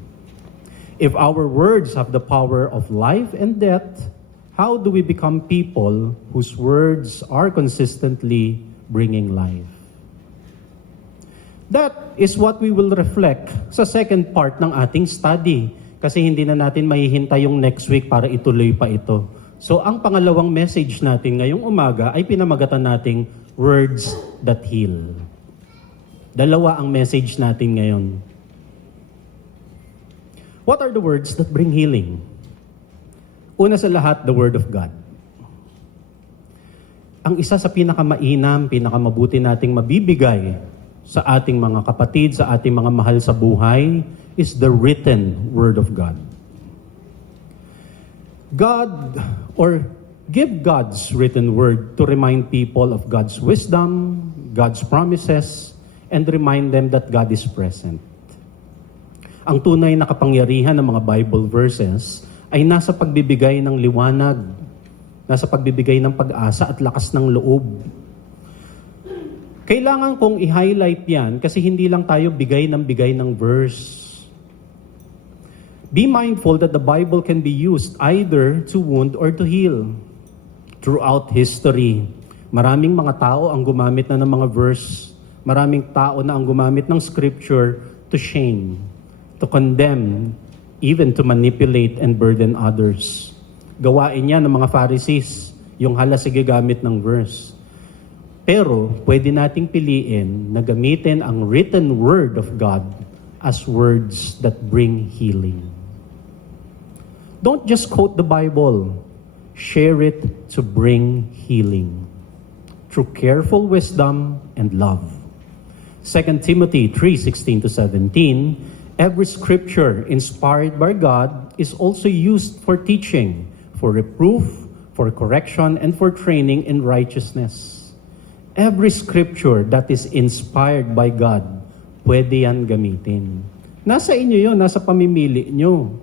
If our words have the power of life and death, how do we become people whose words are consistently bringing life? That is what we will reflect sa second part ng ating study. Kasi hindi na natin mahihintay yung next week para ituloy pa ito. So ang pangalawang message natin ngayong umaga ay pinamagatan nating Words That Heal. Dalawa ang message natin ngayon. What are the words that bring healing? Una sa lahat, the Word of God. Ang isa sa pinakamainam, pinakamabuti nating mabibigay sa ating mga kapatid, sa ating mga mahal sa buhay, is the written Word of God. Give God's written word to remind people of God's wisdom, God's promises, and remind them that God is present. Ang tunay na kapangyarihan ng mga Bible verses ay nasa pagbibigay ng liwanag, nasa pagbibigay ng pag-asa at lakas ng loob. Kailangan kong i-highlight yan kasi hindi lang tayo bigay ng verse. Be mindful that the Bible can be used either to wound or to heal. Throughout history, maraming mga tao ang gumamit na ng mga verse. Maraming tao na ang gumamit ng scripture to shame, to condemn, even to manipulate and burden others. Gawain yan ng mga Pharisees, yung hala sige gamit ng verse. Pero pwede nating piliin na gamitin ang written word of God as words that bring healing. Don't just quote the Bible. Share it to bring healing through careful wisdom and love. 2 Timothy 3:16-17, every scripture inspired by God is also used for teaching, for reproof, for correction, and for training in righteousness. Every scripture that is inspired by God, pwede yan gamitin. Nasa inyo yun, nasa pamimili nyo.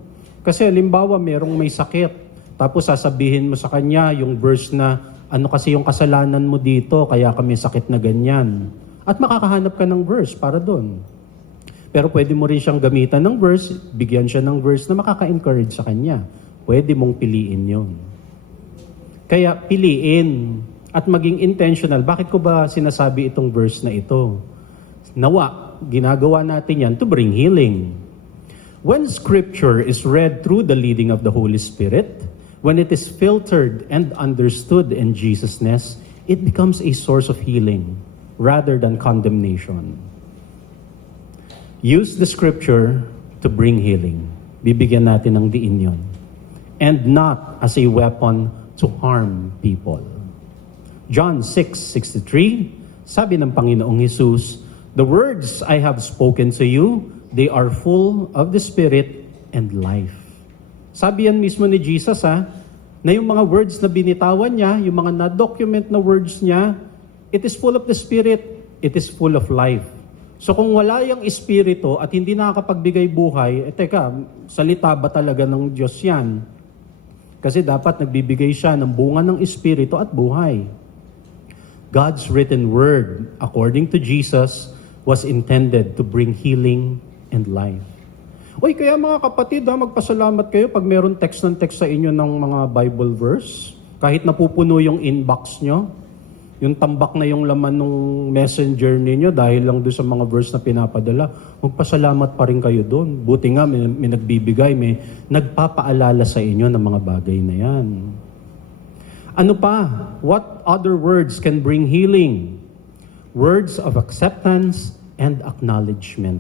Kasi halimbawa, merong may sakit, tapos sasabihin mo sa kanya yung verse na, ano kasi yung kasalanan mo dito, kaya kami sakit na ganyan. At makakahanap ka ng verse para doon. Pero pwede mo rin siyang gamitan ng verse, bigyan siya ng verse na makaka-encourage sa kanya. Pwede mong piliin yun. Kaya piliin at maging intentional. Bakit ko ba sinasabi itong verse na ito? Nawa, ginagawa natin yan to bring healing. When Scripture is read through the leading of the Holy Spirit, when it is filtered and understood in Jesus-ness, it becomes a source of healing rather than condemnation. Use the Scripture to bring healing. Bibigyan natin ng diin yun. And not as a weapon to harm people. John 6:63, sabi ng Panginoong Hesus, "The words I have spoken to you, they are full of the Spirit and life." Sabi yan mismo ni Jesus na yung mga words na binitawan niya, yung mga na-document na words niya, it is full of the Spirit, it is full of life. So kung wala yung Espiritu at hindi nakakapagbigay buhay, teka, salita ba talaga ng Diyos yan? Kasi dapat nagbibigay siya ng bunga ng Espiritu at buhay. God's written word, according to Jesus, was intended to bring healing and life. Uy, kaya mga kapatid, magpasalamat kayo pag meron text ng text sa inyo ng mga Bible verse. Kahit napupuno yung inbox nyo, yung tambak na yung laman ng messenger ninyo dahil lang doon sa mga verse na pinapadala, magpasalamat pa rin kayo doon. Buti nga, may nagbibigay, may nagpapaalala sa inyo ng mga bagay na yan. Ano pa? What other words can bring healing? Words of acceptance and acknowledgement.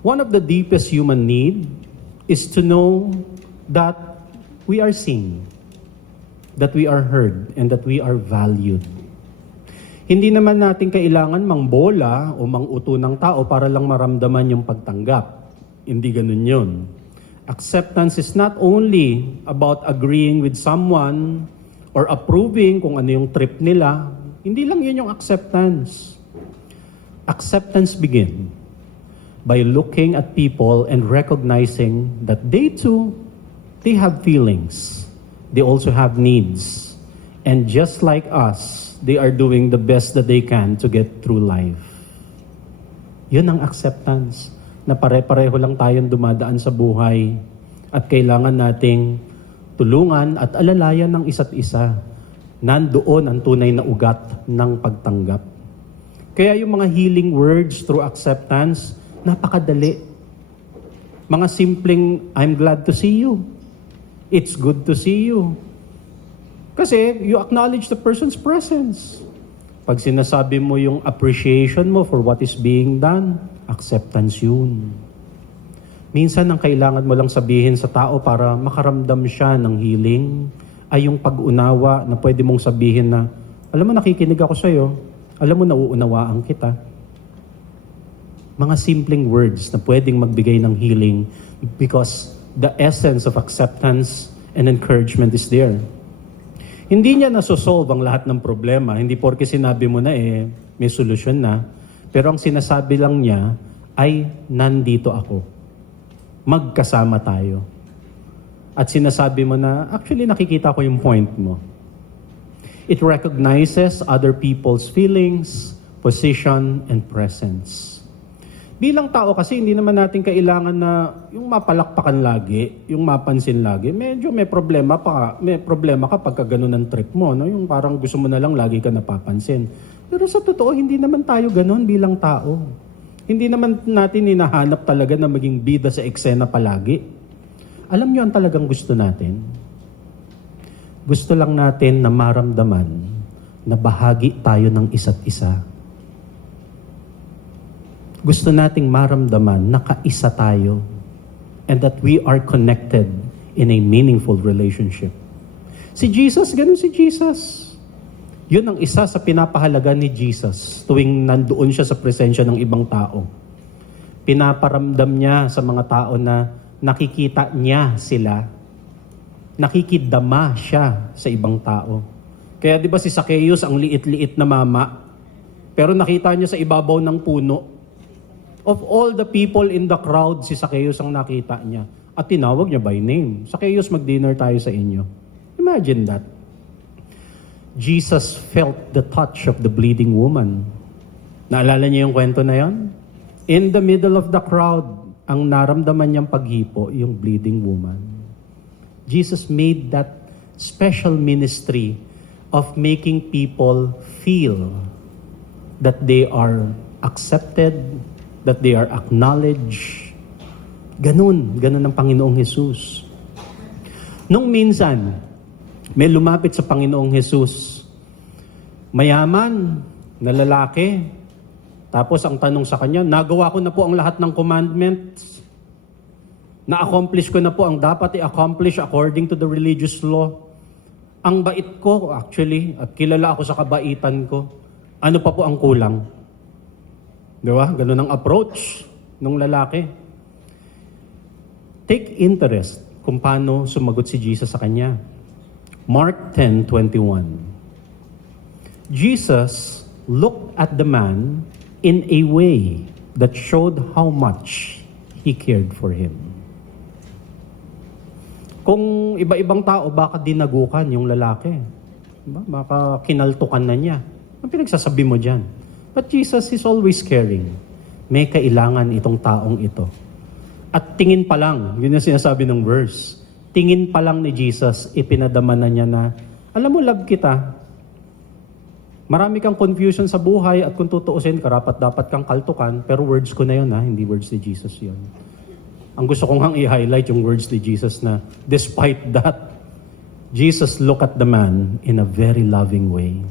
One of the deepest human need is to know that we are seen, that we are heard, and that we are valued. Hindi naman natin kailangan mangbola o manguto ng tao para lang maramdaman yung pagtanggap. Hindi ganun yun. Acceptance is not only about agreeing with someone or approving kung ano yung trip nila. Hindi lang yun yung acceptance. Acceptance begins by looking at people and recognizing that they too, they have feelings. They also have needs. And just like us, they are doing the best that they can to get through life. Yun ang acceptance, na pare-pareho lang tayong dumadaan sa buhay at kailangan nating tulungan at alalayan ng isa't isa. Nandoon ang tunay na ugat ng pagtanggap. Kaya yung mga healing words through acceptance, napakadali. Mga simpleng, I'm glad to see you. It's good to see you. Kasi you acknowledge the person's presence. Pag sinasabi mo yung appreciation mo for what is being done, acceptance yun. Minsan ang kailangan mo lang sabihin sa tao para makaramdam siya ng healing ay yung pag-unawa na pwede mong sabihin na, alam mo, nakikinig ako sa'yo. Alam mo, nauunawaan kita. Mga simpleng words na pwedeng magbigay ng healing because the essence of acceptance and encouragement is there. Hindi niya nasosolve ang lahat ng problema. Hindi porke sinabi mo na may solusyon na. Pero ang sinasabi lang niya ay nandito ako. Magkasama tayo. At sinasabi mo na, actually nakikita ko yung point mo. It recognizes other people's feelings, position, and presence. Bilang tao kasi, hindi naman natin kailangan na yung mapalakpakan lagi, yung mapansin lagi. Medyo may problema ka pagka ganun ang trip mo, no? Yung parang gusto mo na lang lagi ka napapansin. Pero sa totoo, hindi naman tayo ganun bilang tao. Hindi naman natin hinahanap talaga na maging bida sa eksena palagi. Alam niyo ang talagang gusto natin? Gusto lang natin na maramdaman na bahagi tayo ng isa't isa. Gusto nating maramdaman na kaisa tayo and that we are connected in a meaningful relationship. Si Jesus, ganun si Jesus. Yun ang isa sa pinapahalaga ni Jesus tuwing nandoon siya sa presensya ng ibang tao. Pinaparamdam niya sa mga tao na nakikita niya sila. Nakikidama siya sa ibang tao. Kaya di ba si Zacchaeus ang liit-liit na mama, pero nakita niya sa ibabaw ng puno. Of all the people in the crowd, si Zacchaeus ang nakita niya. At tinawag niya by name. Zacchaeus, mag-dinner tayo sa inyo. Imagine that. Jesus felt the touch of the bleeding woman. Naalala niyo yung kwento na yon? In the middle of the crowd, ang naramdaman niyang paghipo, yung bleeding woman. Jesus made that special ministry of making people feel that they are accepted, that they are acknowledged. Ganun ang Panginoong Jesus. Nung minsan, may lumapit sa Panginoong Jesus, mayaman na lalaki, tapos ang tanong sa kanya, nagawa ko na po ang lahat ng commandments, na-accomplish ko na po ang dapat i-accomplish according to the religious law. Ang bait ko actually, at kilala ako sa kabaitan ko, ano pa po ang kulang? Di ba? Ganun ang approach ng lalaki. Take interest kung paano sumagot si Jesus sa kanya. Mark 10:21. Jesus looked at the man in a way that showed how much he cared for him. Kung iba-ibang tao, baka dinagukan yung lalaki. Diba? Baka kinaltukan na niya. Ang pinagsasabi mo dyan? But Jesus is always caring. May kailangan itong taong ito. At tingin pa lang, yun yung sinasabi ng verse, tingin pa lang ni Jesus, ipinadama na niya na, alam mo, love kita. Marami kang confusion sa buhay at kung tutuusin, karapat-dapat kang kaltukan, pero words ko na yun, hindi words ni Jesus yun. Ang gusto kong hang i-highlight yung words ni Jesus na, despite that, Jesus looked at the man in a very loving way.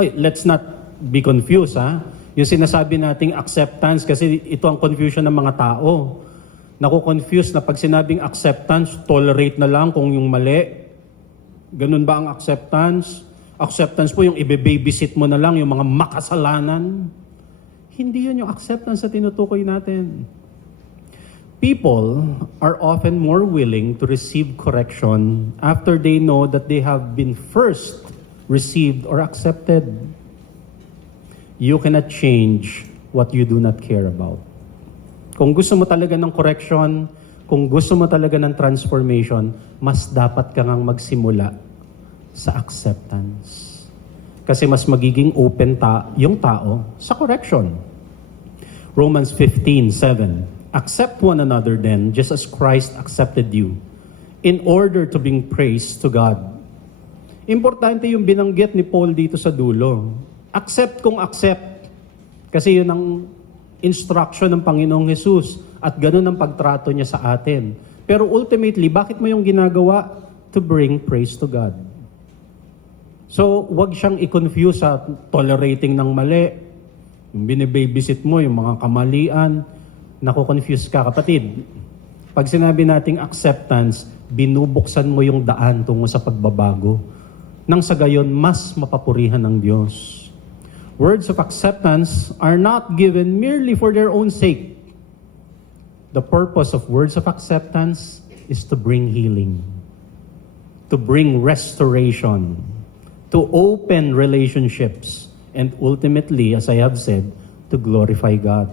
Oy, let's not be confused, Yung sinasabi nating acceptance, kasi ito ang confusion ng mga tao. Naku-confuse na pag sinabing acceptance, tolerate na lang kung yung mali. Ganun ba ang acceptance? Acceptance po yung ibe-babysit mo na lang, yung mga makasalanan. Hindi yun yung acceptance na tinutukoy natin. People are often more willing to receive correction after they know that they have been first received or accepted. You cannot change what you do not care about. Kung gusto mo talaga ng correction, kung gusto mo talaga ng transformation, mas dapat ka ngang magsimula sa acceptance. Kasi mas magiging open yung tao sa correction. Romans 15:7. Accept one another then, just as Christ accepted you, in order to bring praise to God. Importante yung binanggit ni Paul dito sa dulo. Accept kung accept. Kasi yun ang instruction ng Panginoong Jesus at ganun ang pagtrato niya sa atin. Pero ultimately, bakit mo yung ginagawa? To bring praise to God. So, wag siyang i-confuse sa tolerating ng mali. Yung binibabysit mo, yung mga kamalian, naku-confuse ka. Kapatid, pag sinabi nating acceptance, binubuksan mo yung daan tungo sa pagbabago. Nang sa gayon, mas mapapurihan ng Diyos. Words of acceptance are not given merely for their own sake. The purpose of words of acceptance is to bring healing, to bring restoration, to open relationships, and ultimately, as I have said, to glorify God.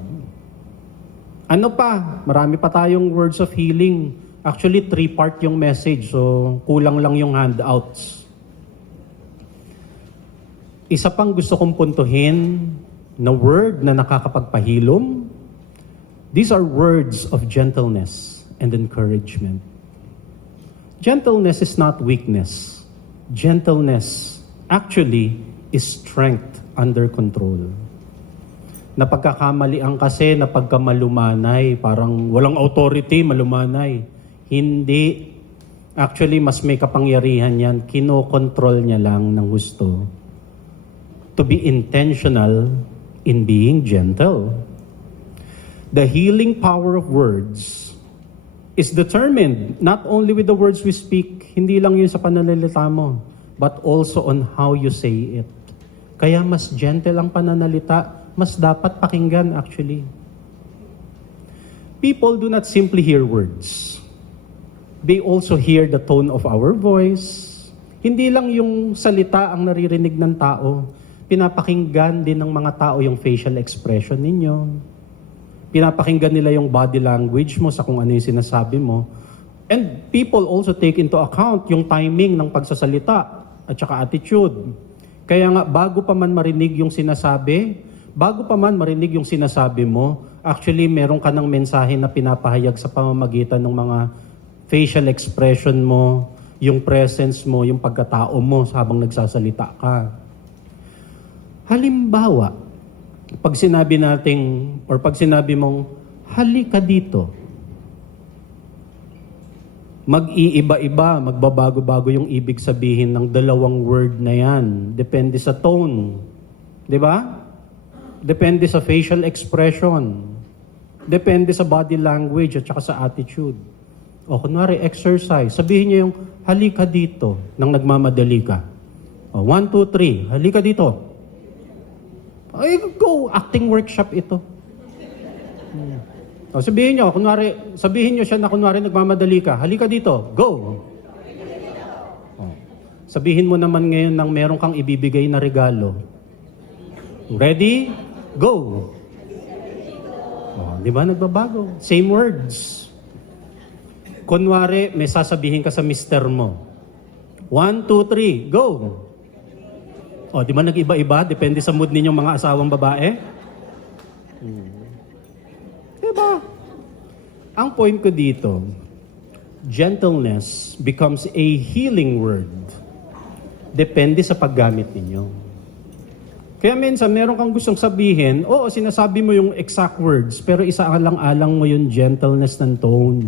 Ano pa? Marami pa tayong words of healing. Actually, 3-part yung message, so kulang lang yung handouts. Isa pang gusto kong puntuhin na word na nakakapagpahilom, these are words of gentleness and encouragement. Gentleness is not weakness. Gentleness actually is strength under control. Napagkakamalian kasi na pagkamalumanay, parang walang authority, malumanay. Hindi. Actually, mas may kapangyarihan yan. Kinokontrol niya lang ng gusto. To be intentional in being gentle. The healing power of words is determined not only with the words we speak, hindi lang yun sa pananalita mo, but also on how you say it. Kaya mas gentle ang pananalita, mas dapat pakinggan actually. People do not simply hear words. They also hear the tone of our voice. Hindi lang yung salita ang naririnig ng tao, pinapakinggan din ng mga tao yung facial expression ninyo. Pinapakinggan nila yung body language mo sa kung ano yung sinasabi mo. And people also take into account yung timing ng pagsasalita at saka attitude. Kaya nga, bago pa man marinig yung sinasabi mo, actually meron ka ng mensahe na pinapahayag sa pamamagitan ng mga facial expression mo, yung presence mo, yung pagkatao mo habang nagsasalita ka. Halimbawa, pag sinabi mong, halika dito, mag-iiba-iba, magbabago-bago yung ibig sabihin ng dalawang word na yan. Depende sa tone. Di ba? Depende sa facial expression. Depende sa body language at saka sa attitude. O kunwari, exercise. Sabihin niyo yung, halika dito, nang nagmamadali ka. O, 1, 2, 3, halika dito. Ay, go, acting workshop ito. O, sabihin niyo siya na kunwari nagmamadali ka, halika dito, go. O, sabihin mo naman ngayon nang meron kang ibibigay na regalo. Ready? Go. O, di ba nagbabago? Same words. Kunwari, may sasabihin ka sa mister mo. 1, 2, 3, go! O, di ba nag-iba-iba? Depende sa mood ninyong mga asawang babae? Diba? Ang point ko dito, gentleness becomes a healing word. Depende sa paggamit ninyo. Kaya minsan, meron kang gustong sabihin, oo, sinasabi mo yung exact words, pero isaalang-alang mo yung gentleness ng tone.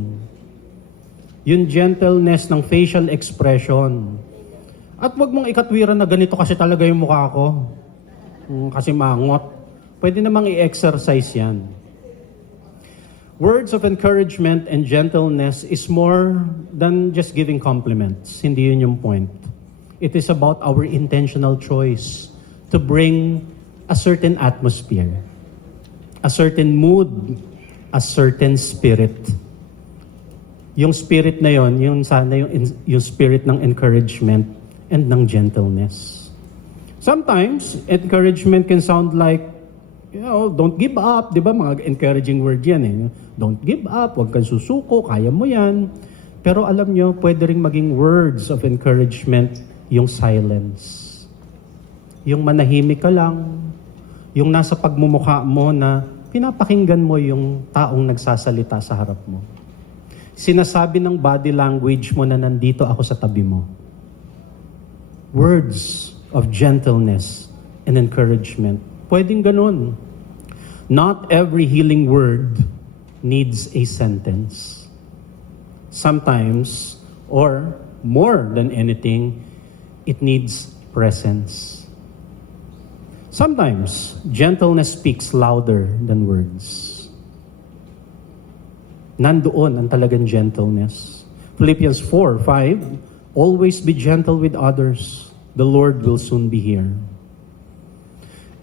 Yung gentleness ng facial expression. At wag mong ikatwiran na ganito kasi talaga yung mukha ko. Kasi mangot. Pwede namang i-exercise yan. Words of encouragement and gentleness is more than just giving compliments. Hindi yun yung point. It is about our intentional choice to bring a certain atmosphere, a certain mood, a certain spirit. Yung spirit na yon, yung sana yung spirit ng encouragement and ng gentleness. Sometimes, encouragement can sound like, don't give up. Di ba? Mga encouraging word yan eh. Don't give up, huwag kang susuko, kaya mo yan. Pero alam nyo, pwede rin maging words of encouragement yung silence. Yung manahimik ka lang, yung nasa pagmumukha mo na pinapakinggan mo yung taong nagsasalita sa harap mo. Sinasabi ng body language mo na nandito ako sa tabi mo. Words of gentleness and encouragement. Pwedeng ganun. Not every healing word needs a sentence. Sometimes, or more than anything, it needs presence. Sometimes, gentleness speaks louder than words. Nandoon ang talagang gentleness. Philippians 4:5, always be gentle with others. The Lord will soon be here.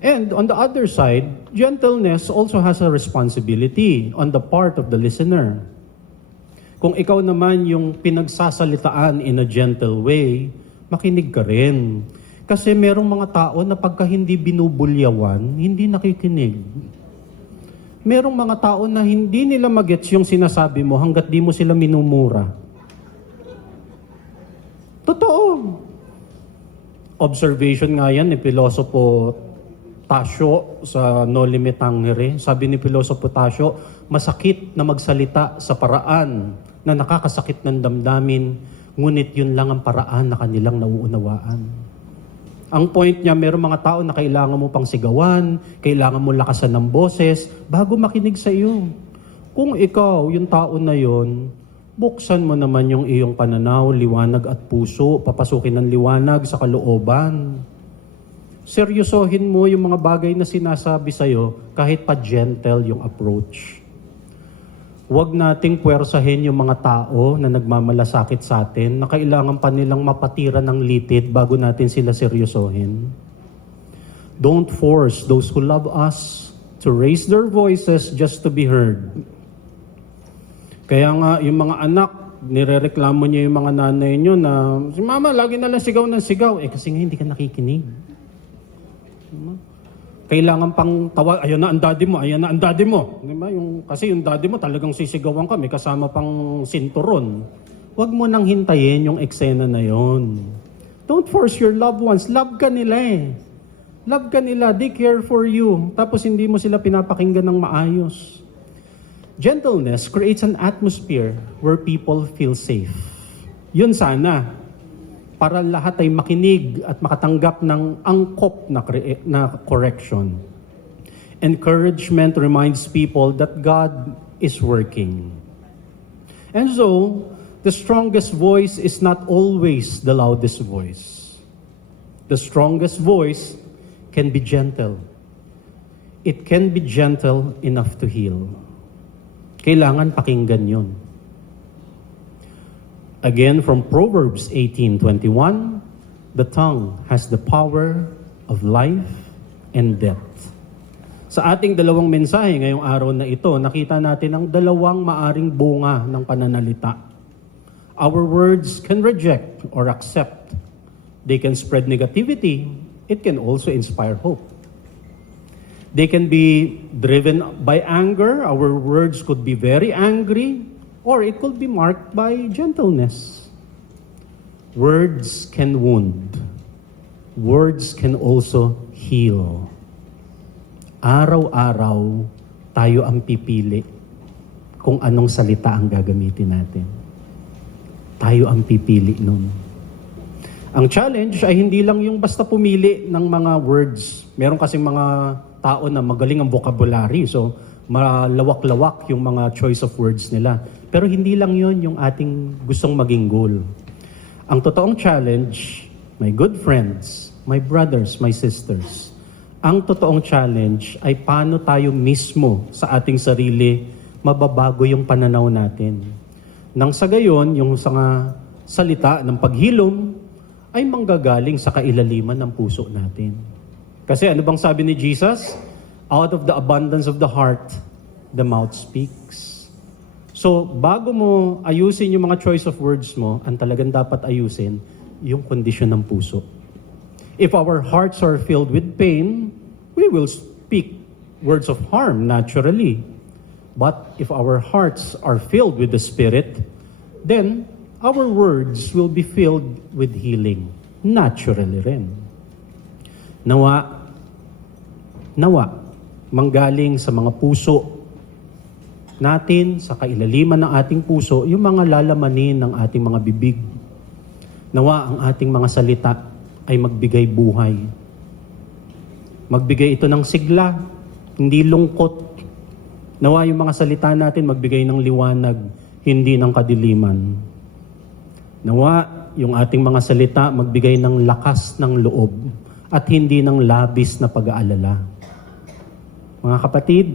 And on the other side, gentleness also has a responsibility on the part of the listener. Kung ikaw naman yung pinagsasalitaan in a gentle way, makinig ka rin. Kasi merong mga tao na pagka hindi binubulyawan, hindi nakikinig. Merong mga tao na hindi nila magets yung sinasabi mo hanggat di mo sila minumura. Totoo. Observation nga yan ni Pilosopo Tasio sa No Limit Tangere. Sabi ni Pilosopo Tasio, masakit na magsalita sa paraan na nakakasakit ng damdamin, ngunit yun lang ang paraan na kanilang nauunawaan. Ang point niya, mayroong mga tao na kailangan mo pang sigawan, kailangan mo lakasan ng boses bago makinig sa iyo. Kung ikaw, yung tao na yon, buksan mo naman yung iyong pananaw, liwanag at puso, papasukin ng liwanag sa kalooban. Seryosohin mo yung mga bagay na sinasabi sa'yo kahit pa gentle yung approach. Huwag nating puwersahin yung mga tao na nagmamalasakit sa atin na kailangan pa nilang mapatira ng litid bago natin sila seryosohin. Don't force those who love us to raise their voices just to be heard. Kaya nga, yung mga anak, nirereklamo niyo yung mga nanay niyo na, si mama, lagi na lang sigaw ng sigaw. Kasi nga, hindi ka nakikinig. Kailangan pang tawag, ayan na ang daddy mo, ayan na ang daddy mo. Diba? Kasi yung daddy mo talagang sisigawan ka, may kasama pang sinturon. Huwag mo nang hintayin yung eksena na yon. Don't force your loved ones. Love ka nila eh. Love ka nila, they care for you. Tapos hindi mo sila pinapakinggan ng maayos. Gentleness creates an atmosphere where people feel safe. Yun sana, para lahat ay makinig at makatanggap ng angkop na correction. Encouragement reminds people that God is working. And so, the strongest voice is not always the loudest voice. The strongest voice can be gentle. It can be gentle enough to heal. Kailangan pakinggan yun. Again, from Proverbs 18:21, the tongue has the power of life and death. Sa ating dalawang mensahe ngayong araw na ito, nakita natin ang dalawang maaring bunga ng pananalita. Our words can reject or accept. They can spread negativity. It can also inspire hope. They can be driven by anger. Our words could be very angry, or it could be marked by gentleness. Words can wound. Words can also heal. Araw-araw, tayo ang pipili kung anong salita ang gagamitin natin. Tayo ang pipili nun. Ang challenge ay hindi lang yung basta pumili ng mga words. Meron kasing mga tao na magaling ang vocabulary. So, malawak-lawak yung mga choice of words nila. Pero hindi lang yon yung ating gustong maging goal. Ang totoong challenge, my good friends, my brothers, my sisters, ang totoong challenge ay paano tayo mismo sa ating sarili mababago yung pananaw natin. Nang sa gayon, yung salita ng paghilom ay manggagaling sa kailaliman ng puso natin. Kasi ano bang sabi ni Jesus? Out of the abundance of the heart, the mouth speaks. So, bago mo ayusin yung mga choice of words mo, ang talagang dapat ayusin, yung kondisyon ng puso. If our hearts are filled with pain, we will speak words of harm naturally. But if our hearts are filled with the Spirit, then our words will be filled with healing, naturally rin. Nawa, manggaling sa mga puso natin, sa kailaliman ng ating puso, yung mga lalamanin ng ating mga bibig. Nawa ang ating mga salita ay magbigay buhay. Magbigay ito ng sigla, hindi lungkot. Nawa yung mga salita natin magbigay ng liwanag, hindi ng kadiliman. Nawa yung ating mga salita magbigay ng lakas ng loob at hindi ng labis na pag-aalala. Mga kapatid,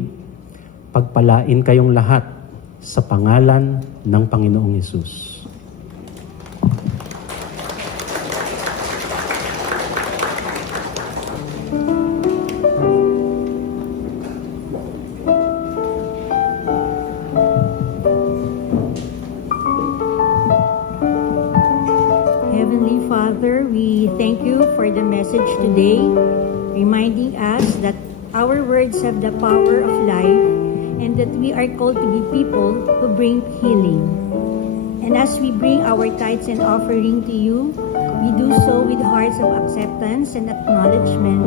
pagpalain kayong lahat sa pangalan ng Panginoong Hesus. Heavenly Father, we thank you for the message today, reminding us that our words have the power of life and that we are called to be people who bring healing. And as we bring our tithes and offering to you, We do so with hearts of acceptance and acknowledgement,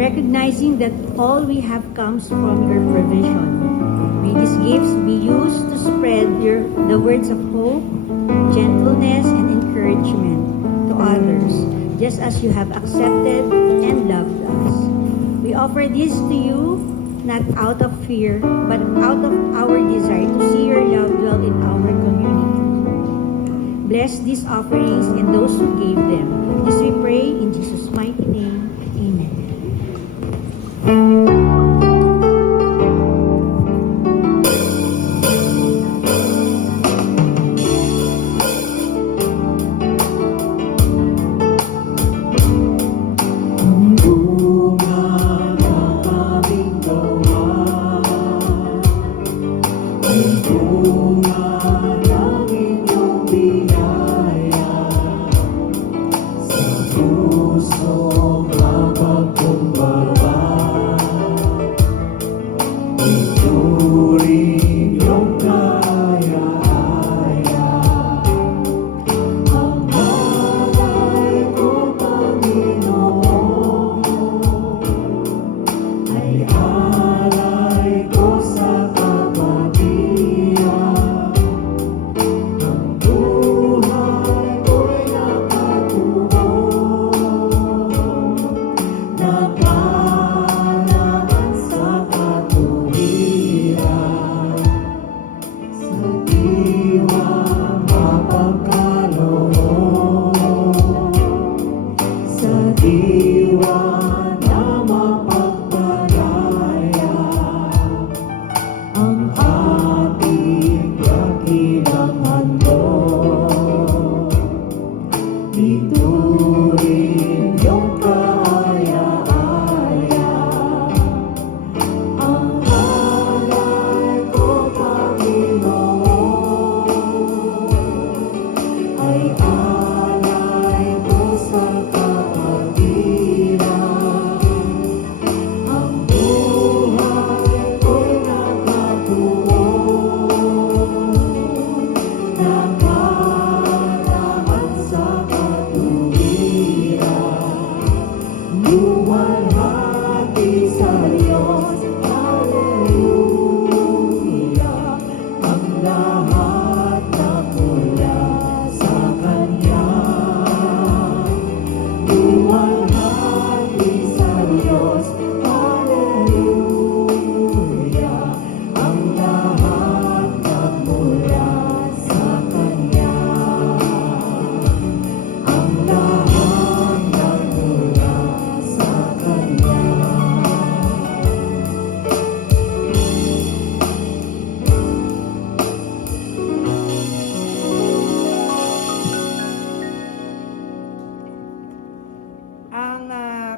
recognizing that all we have comes from your provision. May these gifts be used to spread the words of hope, gentleness, and encouragement to others, just as you have accepted and loved us. We offer this to you, not out of fear, but out of our desire to see your love dwell in our community. Bless these offerings and those who gave them. This we pray in Jesus' mighty name. Amen.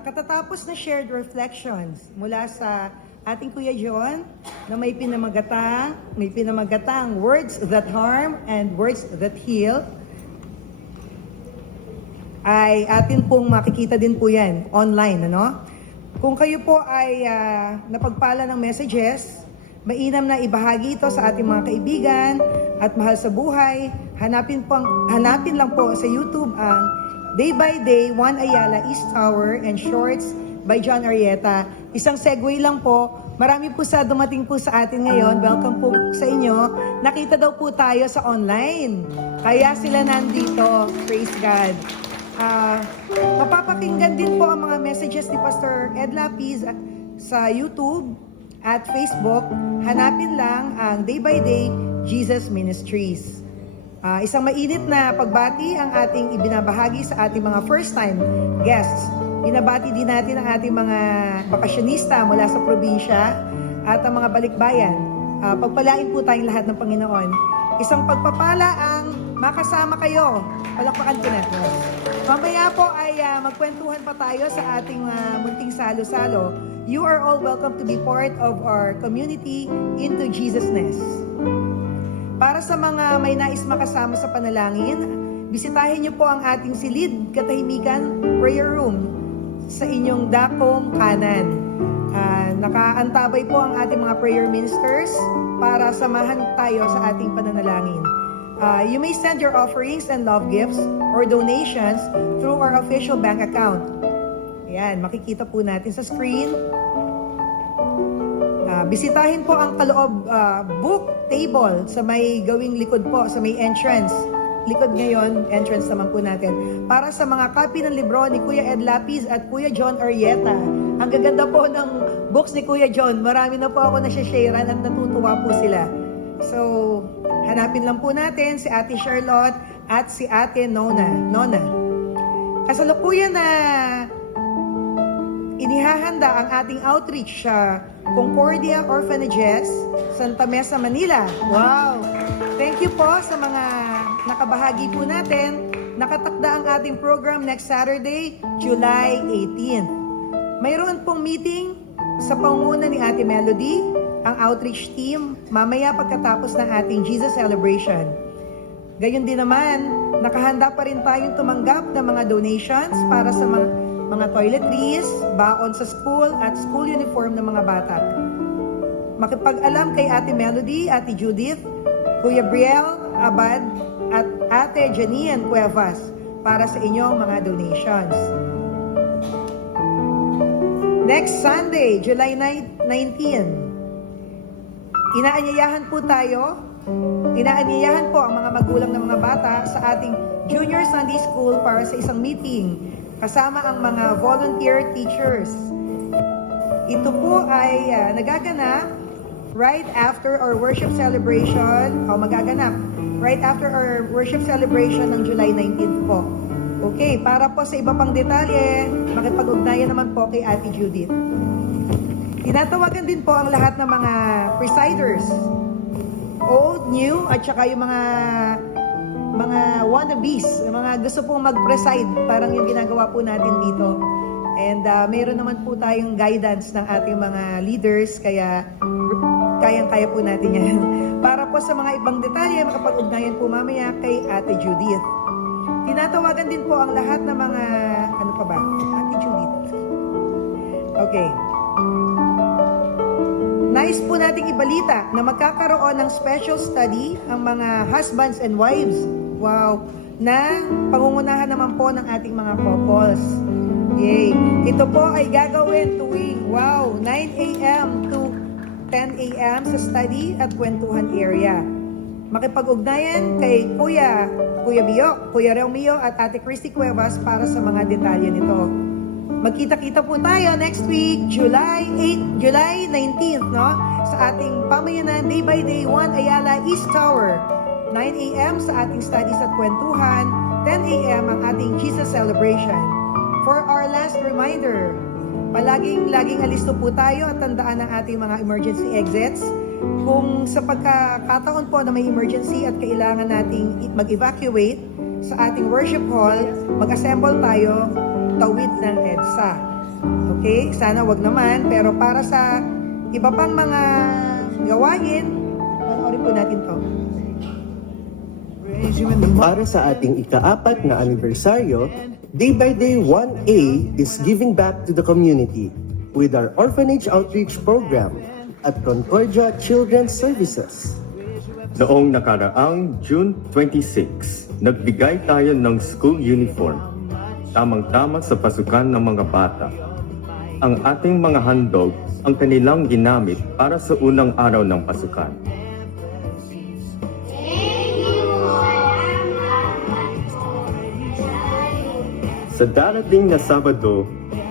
Katatapos na shared reflections mula sa ating Kuya John na may pinamagatang words that harm and words that heal, ay atin pong makikita din po yan online, ano? Kung kayo po ay napagpala ng messages, mainam na ibahagi ito sa ating mga kaibigan at mahal sa buhay. Hanapin lang po sa YouTube ang Day by Day, Juan Ayala, East Tower, and Shorts by John Arrieta. Isang segue lang po. Marami po sa dumating po sa atin ngayon. Welcome po sa inyo. Nakita daw po tayo sa online. Kaya sila nandito. Praise God. Mapapakinggan din po ang mga messages ni Pastor Ed Lapis sa YouTube at Facebook. Hanapin lang ang Day by Day Jesus Ministries. Isang mainit na pagbati ang ating ibinabahagi sa ating mga first-time guests. Binabati din natin ang ating mga bakasyonista mula sa probinsya at ang mga balikbayan. Pagpalain po tayong lahat ng Panginoon. Isang pagpapala ang makasama kayo. Palakpakan po natin. Mamaya po ay magkwentuhan pa tayo sa ating munting salo-salo. You are all welcome to be part of our community into Jesusness. Para sa mga may nais makasama sa panalangin, bisitahin niyo po ang ating Silid Katahimikan Prayer Room sa inyong dakong kanan. Nakaantabay po ang ating mga prayer ministers para samahan tayo sa ating pananalangin. You may send your offerings and love gifts or donations through our official bank account. Ayan, makikita po natin sa screen. Bisitahin po ang Kaloob book table sa may gawing likod po, sa may entrance. Likod ngayon, entrance naman po natin. Para sa mga copy ng libro ni Kuya Ed Lapis at Kuya John Arieta. Ang gaganda po ng books ni Kuya John. Marami na po ako na-sharean at natutuwa po sila. So, hanapin lang po natin si Ate Charlotte at si Ate Nona. Kasalukuyan na inihahanda ang ating outreach sa Concordia Orphanages, Santa Mesa, Manila. Wow! Thank you po sa mga nakabahagi po natin. Nakatakda ang ating program next Saturday, July 18th. Mayroon pong meeting sa pangunguna ni Ate Melody, ang outreach team, mamaya pagkatapos ng ating Jesus Celebration. Gayon din naman, nakahanda pa rin tayong tumanggap ng mga donations para sa mga toiletries, baon sa school at school uniform ng mga bata. Makipag-alam kay Ate Melody, Ate Judith, Kuya Briel Abad at Ate Janine Cuevas para sa inyong mga donations. Next Sunday, July 19, inaanyayahan po ang mga magulang ng mga bata sa ating Junior Sunday School para sa isang meeting kasama ang mga volunteer teachers. Ito po ay nagaganap right after our worship celebration, right after our worship celebration ng July 19th po. Okay, para po sa iba pang detalye, makipag-ugnayan naman po kay Ate Judith. Tinatawagan din po ang lahat ng mga presiders, old, new, at saka yung mga wannabes, mga gusto pong mag-preside, parang yung ginagawa po natin dito. And mayroon naman po tayong guidance ng ating mga leaders, kaya kayang-kaya po natin yan. Para po sa mga ibang detalye, makapag-ugnayan po mamaya kay Ate Judith. Tinatawagan din po ang lahat ng mga, Ate Judith. Okay. Nais po nating ibalita na magkakaroon ng special study ang mga husbands and wives. Wow! Na pangungunahan naman po ng ating mga couples. Yay! Ito po ay gagawin tuwing, 9 a.m. to 10 a.m. sa study at kwentuhan area. Makipag-ugnayan kay Kuya Bio, Kuya Romeo at Ate Christy Cuevas para sa mga detalye nito. Magkita-kita po tayo next week, July 19th, sa ating pamayanan Day by Day 1 Ayala East Tower. 9 a.m. sa ating studies at kwentuhan, 10 a.m. ang ating Jesus Celebration. For our last reminder, laging alisto po tayo at tandaan ang ating mga emergency exits. Kung sa pagkakataon po na may emergency at kailangan nating mag-evacuate sa ating worship hall, mag-assemble tayo tawid ng EDSA. Okay? Sana wag naman, pero para sa iba pang mga gawain, panoorin po natin to. Para sa ating ika-4 na anibersaryo, Day by Day 1A is giving back to the community with our orphanage outreach program at Concordia Children's Services. Noong nakaraang June 26, nagbigay tayo ng school uniform, tamang-tama sa pasukan ng mga bata. Ang ating mga handog ang kanilang ginamit para sa unang araw ng pasukan. Sa darating na Sabado,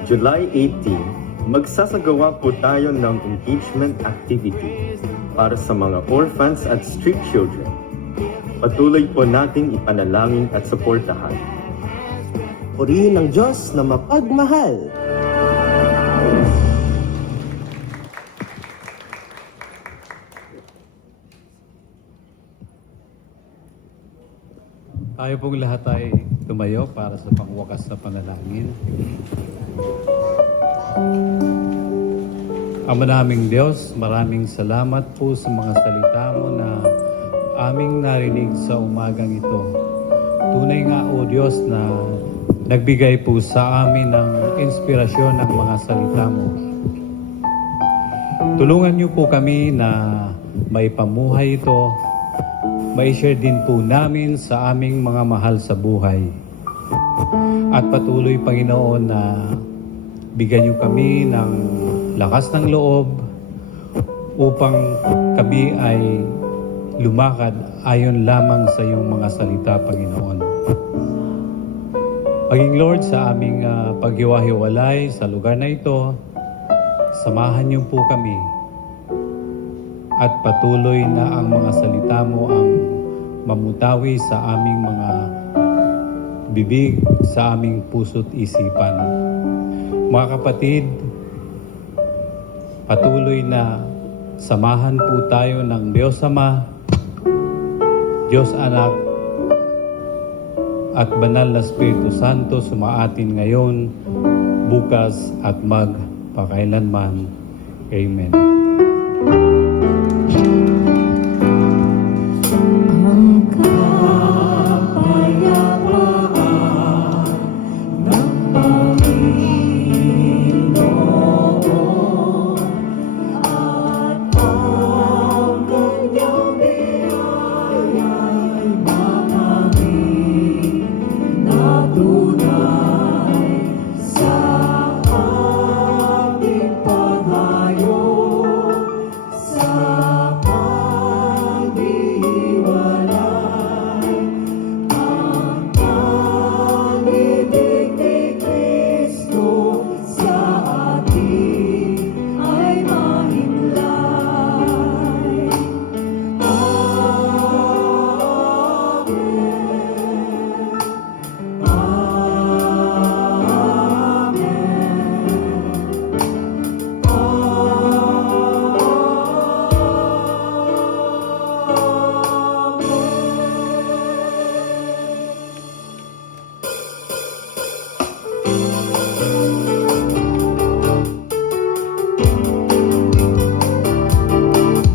July 18, magsasagawa po tayo ng engagement activity para sa mga orphans at street children. Patuloy po nating ipanalangin at suportahan. Purihin ng Diyos na mapagmahal. Tayo pong lahat ay tumayo para sa pangwakas na panalangin. Ama naming Diyos, maraming salamat po sa mga salita mo na aming narinig sa umagang ito. Tunay nga o Diyos na nagbigay po sa amin ng inspirasyon ng mga salita mo. Tulungan niyo po kami na maipamuhay ito ma-share din po namin sa aming mga mahal sa buhay. At patuloy, Panginoon, na bigyan niyo kami ng lakas ng loob upang kami ay lumakad ayon lamang sa iyong mga salita, Panginoon. Paging Lord, sa aming paghiwa-hiwalay sa lugar na ito, samahan niyo po kami at patuloy na ang mga salita mo ang mamutawi sa aming mga bibig, sa aming puso't isipan. Mga kapatid, patuloy na samahan po tayo ng Diyos Ama, Diyos Anak, at Banal na Espiritu Santo sumaatin ngayon, bukas at magpakailanman. Amen. Ang kapayapaan ng Panginoon at ang kanyang biyaya'y makamit na tunay sa ating paghayo sa pag-iwalay. Ang pag-ibig ni Kristo sa atin ay mahinlay.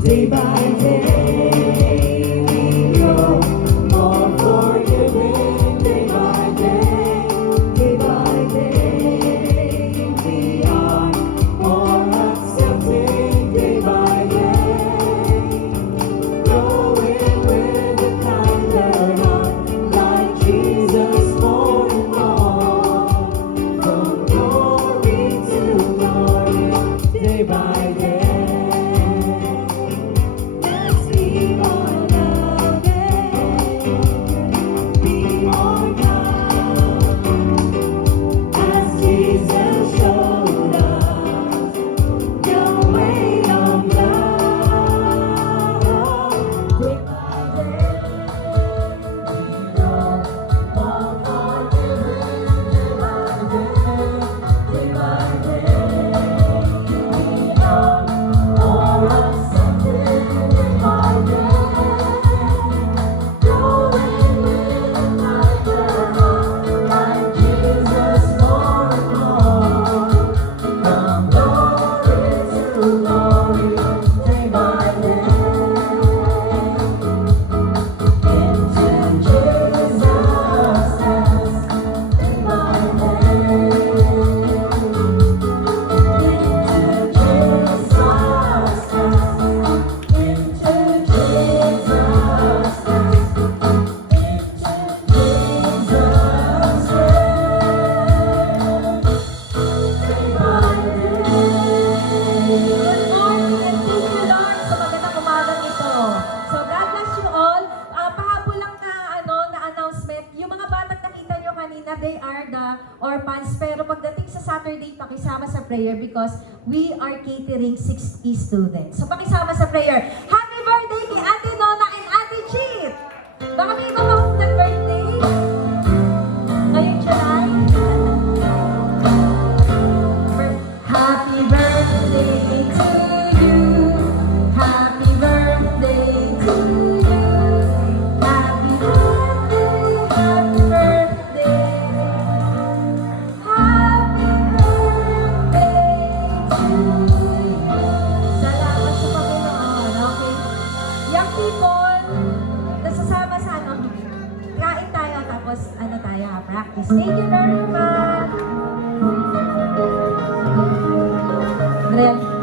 Day by day, we grow more forgiving. Day by day, we are more accepting. Day by day, growing with a kinder heart, like Jesus more and more. From glory to glory, day by day. Let's be more loving, be more kind, as Jesus showed us the way of love. Day by day, we grow more forgiving. Day by day, we are more accepting. Day by day, growing with a kinder heart, like Jesus more and more. From glory to glory, day by day, into Jesus' dance. Day by day, into Jesus' dance. Into Jesus' Good morning and thank you, Lord, sa magandang umagang ito. So, God bless you all. Pahabol lang na announcement. Yung mga batang nakita nyo kanina, they are the orphans. Pero pagdating sa Saturday, pakisama sa prayer because we are catering 60 students. So, pakisama sa prayer. Happy birthday kay Ate Nona and Ate Chit! Baka may iba pa kong nag-birthday? Ngayong July? Happy birthday to you. Happy birthday to you. Happy birthday, happy birthday. Happy birthday to you. Salamat sa Panginoon. Okay. Young people, nasasama sa kain tayo tapos tayo practice. Thank you very much. Andrea.